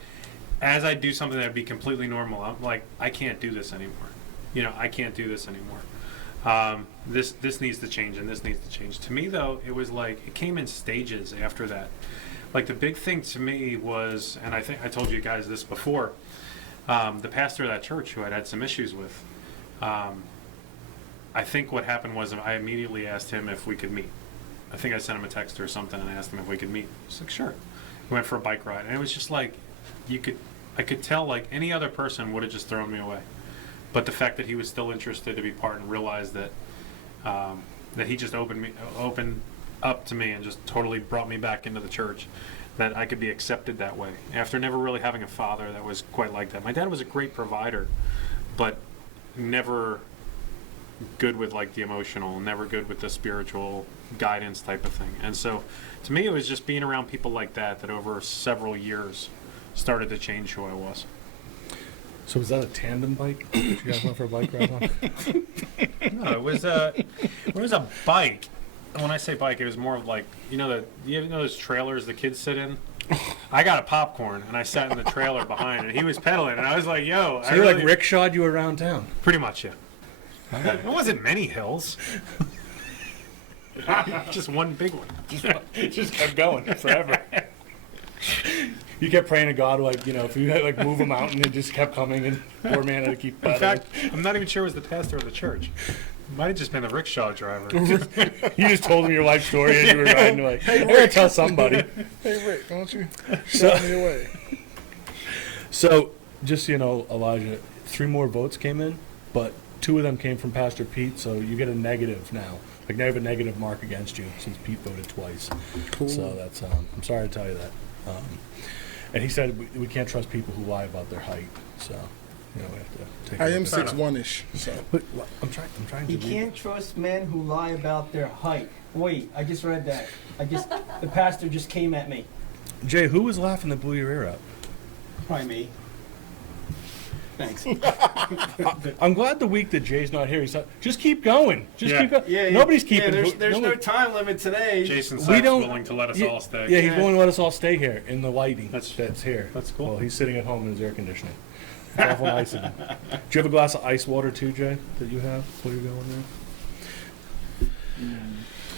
as I do something that would be completely normal, I'm like, I can't do this anymore. I can't do this anymore. This needs to change and this needs to change. To me, though, it was like it came in stages after that. Like the big thing to me was, and I think I told you guys this before, the pastor of that church who I'd had some issues with, I think what happened was I immediately asked him if we could meet. I think I sent him a text or something and asked him if we could meet. He's like, sure. We went for a bike ride, and it was just like, I could tell like any other person would have just thrown me away. But the fact that he was still interested to be part and realized that that he just opened up to me and just totally brought me back into the church, that I could be accepted that way after never really having a father that was quite like that. My dad was a great provider, but never good with like the emotional, never good with the spiritual guidance type of thing. And so to me it was just being around people like that over several years started to change who I was. So was that a tandem bike? You guys went for a bike ride on? No, it was a bike. When I say bike, it was more of like, you know those trailers the kids sit in? I got a popcorn and I sat in the trailer behind and he was pedaling and I was like, yo. So you're like rickshawed you around town? Pretty much, yeah. It wasn't many hills. Just one big one. Just kept going forever. You kept praying to God, like, if you like move a mountain, it just kept coming, and poor man had to keep In pedaling. fact, I'm not even sure it was the pastor of the church. It might have just been the rickshaw driver. You just told him your life story as you were riding, like, I gotta tell somebody. Hey, Rick, don't you So- show me your way. So, just so you know, Elijah, 3 more votes came in, but 2 of them came from Pastor Pete, so you get a negative now. Like, now you have a negative mark against you since Pete voted twice. Cool. So that's, I'm sorry to tell you that. And he said we can't trust people who lie about their height, so, we have to take a I look am at 6'1"ish, so. But I'm trying to You read. can't trust men who lie about their height. Wait, I just read that. The pastor just came at me. Jay, who was laughing that blew your ear out? Probably me. Thanks. I'm glad the week that Jay's not here, he said, just keep going. Just Yeah. keep going. Yeah, Nobody's yeah, keeping. there's no time limit today. Jason We Sack's don't- willing to let us Yeah, all stay. Yeah, he's Yeah. willing to let us all stay here in the lighting That's here. that's cool. Well, he's sitting at home in his air conditioning. It's awful nice of him. Do you have a glass of ice water too, Jay, that you have while you're going there?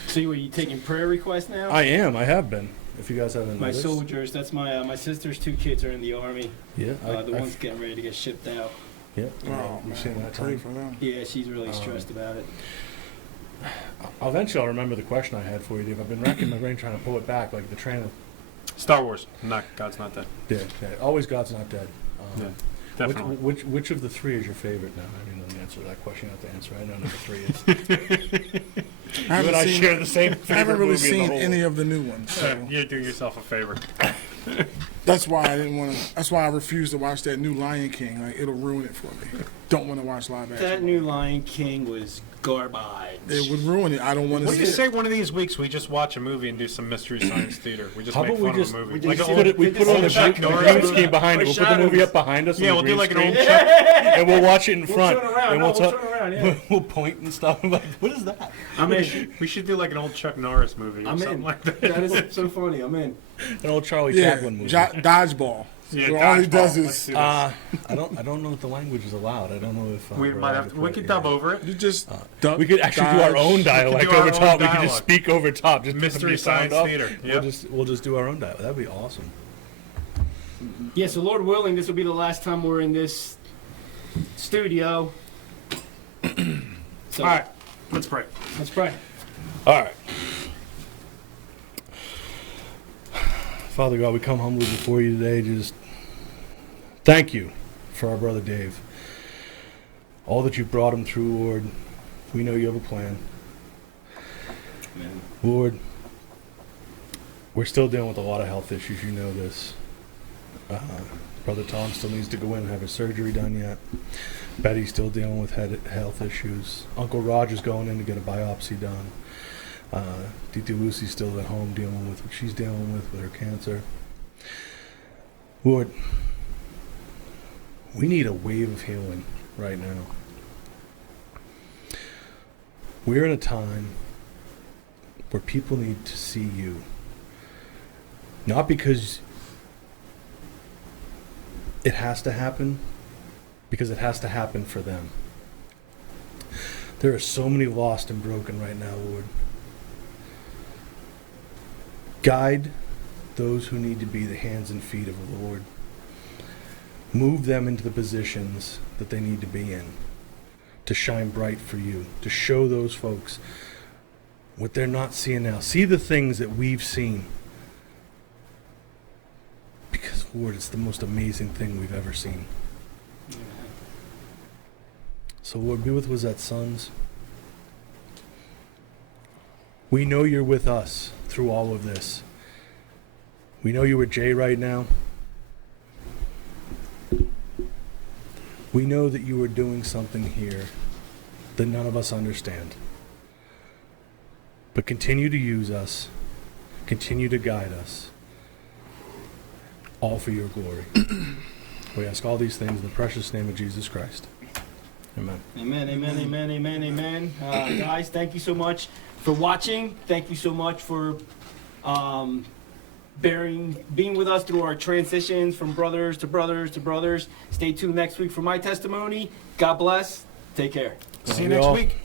So you taking prayer requests now? I am. I have been. If you guys haven't My noticed. soldiers. That's my sister's 2 kids are in the army. Yeah. The one's getting ready to get shipped out. Yeah. Oh, You've seen man, that pray time. for them. Yeah, she's really stressed about it. Eventually, I'll remember the question I had for you, Dave. I've been racking my brain trying to pull it back, like the train of. Star Wars. God's not dead. Yeah. Always God's not dead. Yeah, definitely. Which of the 3 is your favorite now? I didn't know the answer to that question. You have to answer. I know number 3 is. I You and I haven't seen, share the same I favorite haven't really movie in the seen whole any of the new ones. So You're doing yourself a favor. that's why I didn't want to. That's why I refused to watch that new Lion King. Like, it'll ruin it for me. Don't want to watch live That action. new Lion King was garbage. It would ruin it. I don't want What to do see you it. say one of these weeks we just watch a movie and do some mystery science theater? We just How make about we fun just- of a movie. we Like just an put old- it- we Put on the Chuck green Norris screen behind it. We'll put the movie up behind us. yeah, on we'll the do green like an screen, old Chuck. and we'll watch it in We'll front. turn around. And No, we'll, we'll turn around. Yeah. we'll point and stuff. I'm like, what is that? I'm in. We should do like an old Chuck Norris movie or I'm something in. like that. That is so funny. I'm in. An old Charlie Yeah, Chaplin movie. dodgeball. Yeah, So all he dodgeball. does Let's is do this. I don't know if the language is allowed. I don't know if we we're might allowed have to. to We put could it dub here. over it. you just duck, We could actually do our dodge. own dialect do our over own top. We could dialogue. just speak over top. Just put Mystery the sound Science up. Theater. We'll Yep. we'll just do our own dialect. That'd be awesome. Yeah, so Lord willing, this will be the last time we're in this studio. So, All right, let's pray. let's pray. All right. Father God, we come humbly before you today. Just thank you for our brother Dave. All that you've brought him through, Lord. We know you have a plan. Amen. Lord, we're still dealing with a lot of health issues. You know this. Brother Tom still needs to go in and have his surgery done yet. Betty's still dealing with health issues. Uncle Roger's going in to get a biopsy done. Titi Lucy's still at home dealing with what she's dealing with her cancer. Lord, we need a wave of healing right now. We're in a time where people need to see you. Not because it has to happen, because it has to happen for them. There are so many lost and broken right now, Lord. Guide those who need to be the hands and feet of the Lord. Move them into the positions that they need to be in. to shine bright for you, to show those folks what they're not seeing now. See the things that we've seen. Because, Lord, it's the most amazing thing we've ever seen. So, Lord, be with Lizette's sons. We know you're with us through all of this. We know you're with Jay right now. We know that you are doing something here that none of us understand. But continue to use us. Continue to guide us. All for your glory. We ask all these things in the precious name of Jesus Christ. Amen. Amen, amen, amen, amen, amen. Guys, thank you so much for watching. Thank you so much for being with us through our transitions from brothers to brothers to brothers. Stay tuned next week for my testimony. God bless. Take care. See you next week.